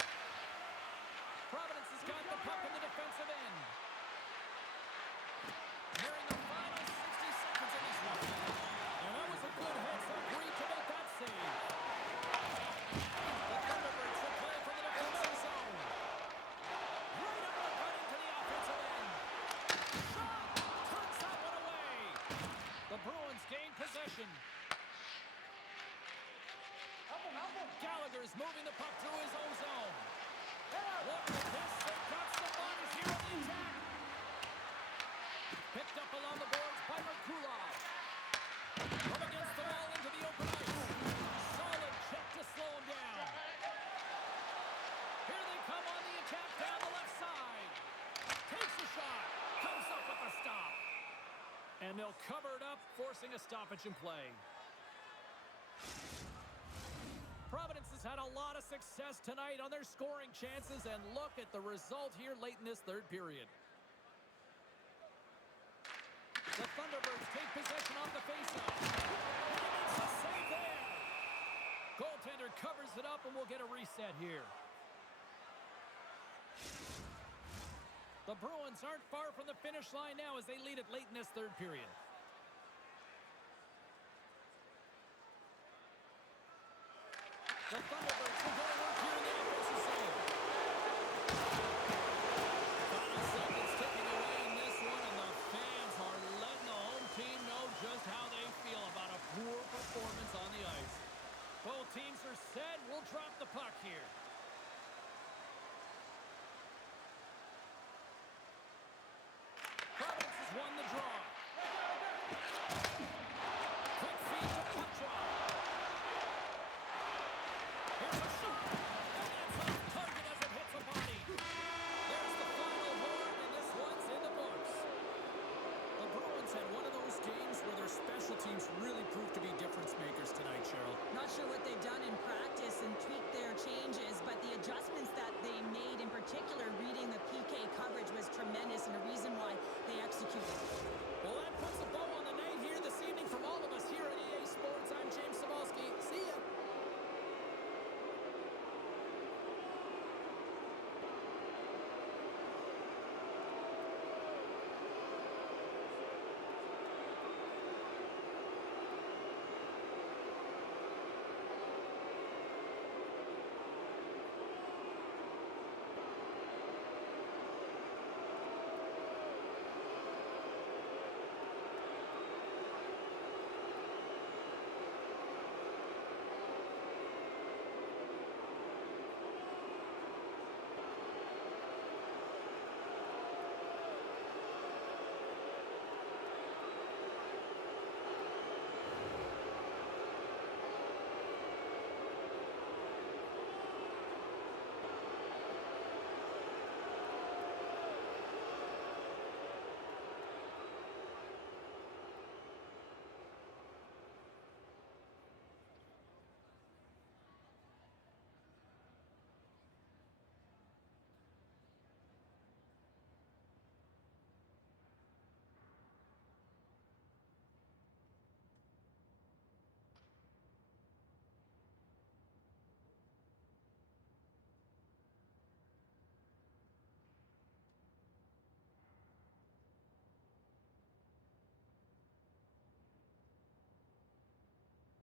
Providence has got the puck in the defensive end. Nearing the final 60 seconds of this one. And that was a good hit for Green to make that save. The Thunderbirds will play from the defensive zone. Right up the gut into the offensive end. Shot! Turns that one away. The Bruins gain possession. Gallagher's moving the puck through his own zone. Look at this. They've got some bodies here on the attack. Picked up along the boards by Merkulov. From against the wall into the open ice. Solid check to slow him down. Here they come on the attack down the left side. Takes a shot. Comes up with a stop. And they'll cover it up, forcing a stoppage in play. Providence has had a lot of success tonight on their scoring chances, and look at the result here late in this third period. The Thunderbirds take possession off the faceoff. He makes a save there. Goaltender covers it up, and we'll get a reset here. The Bruins aren't far from the finish line now as they lead it late in this third period.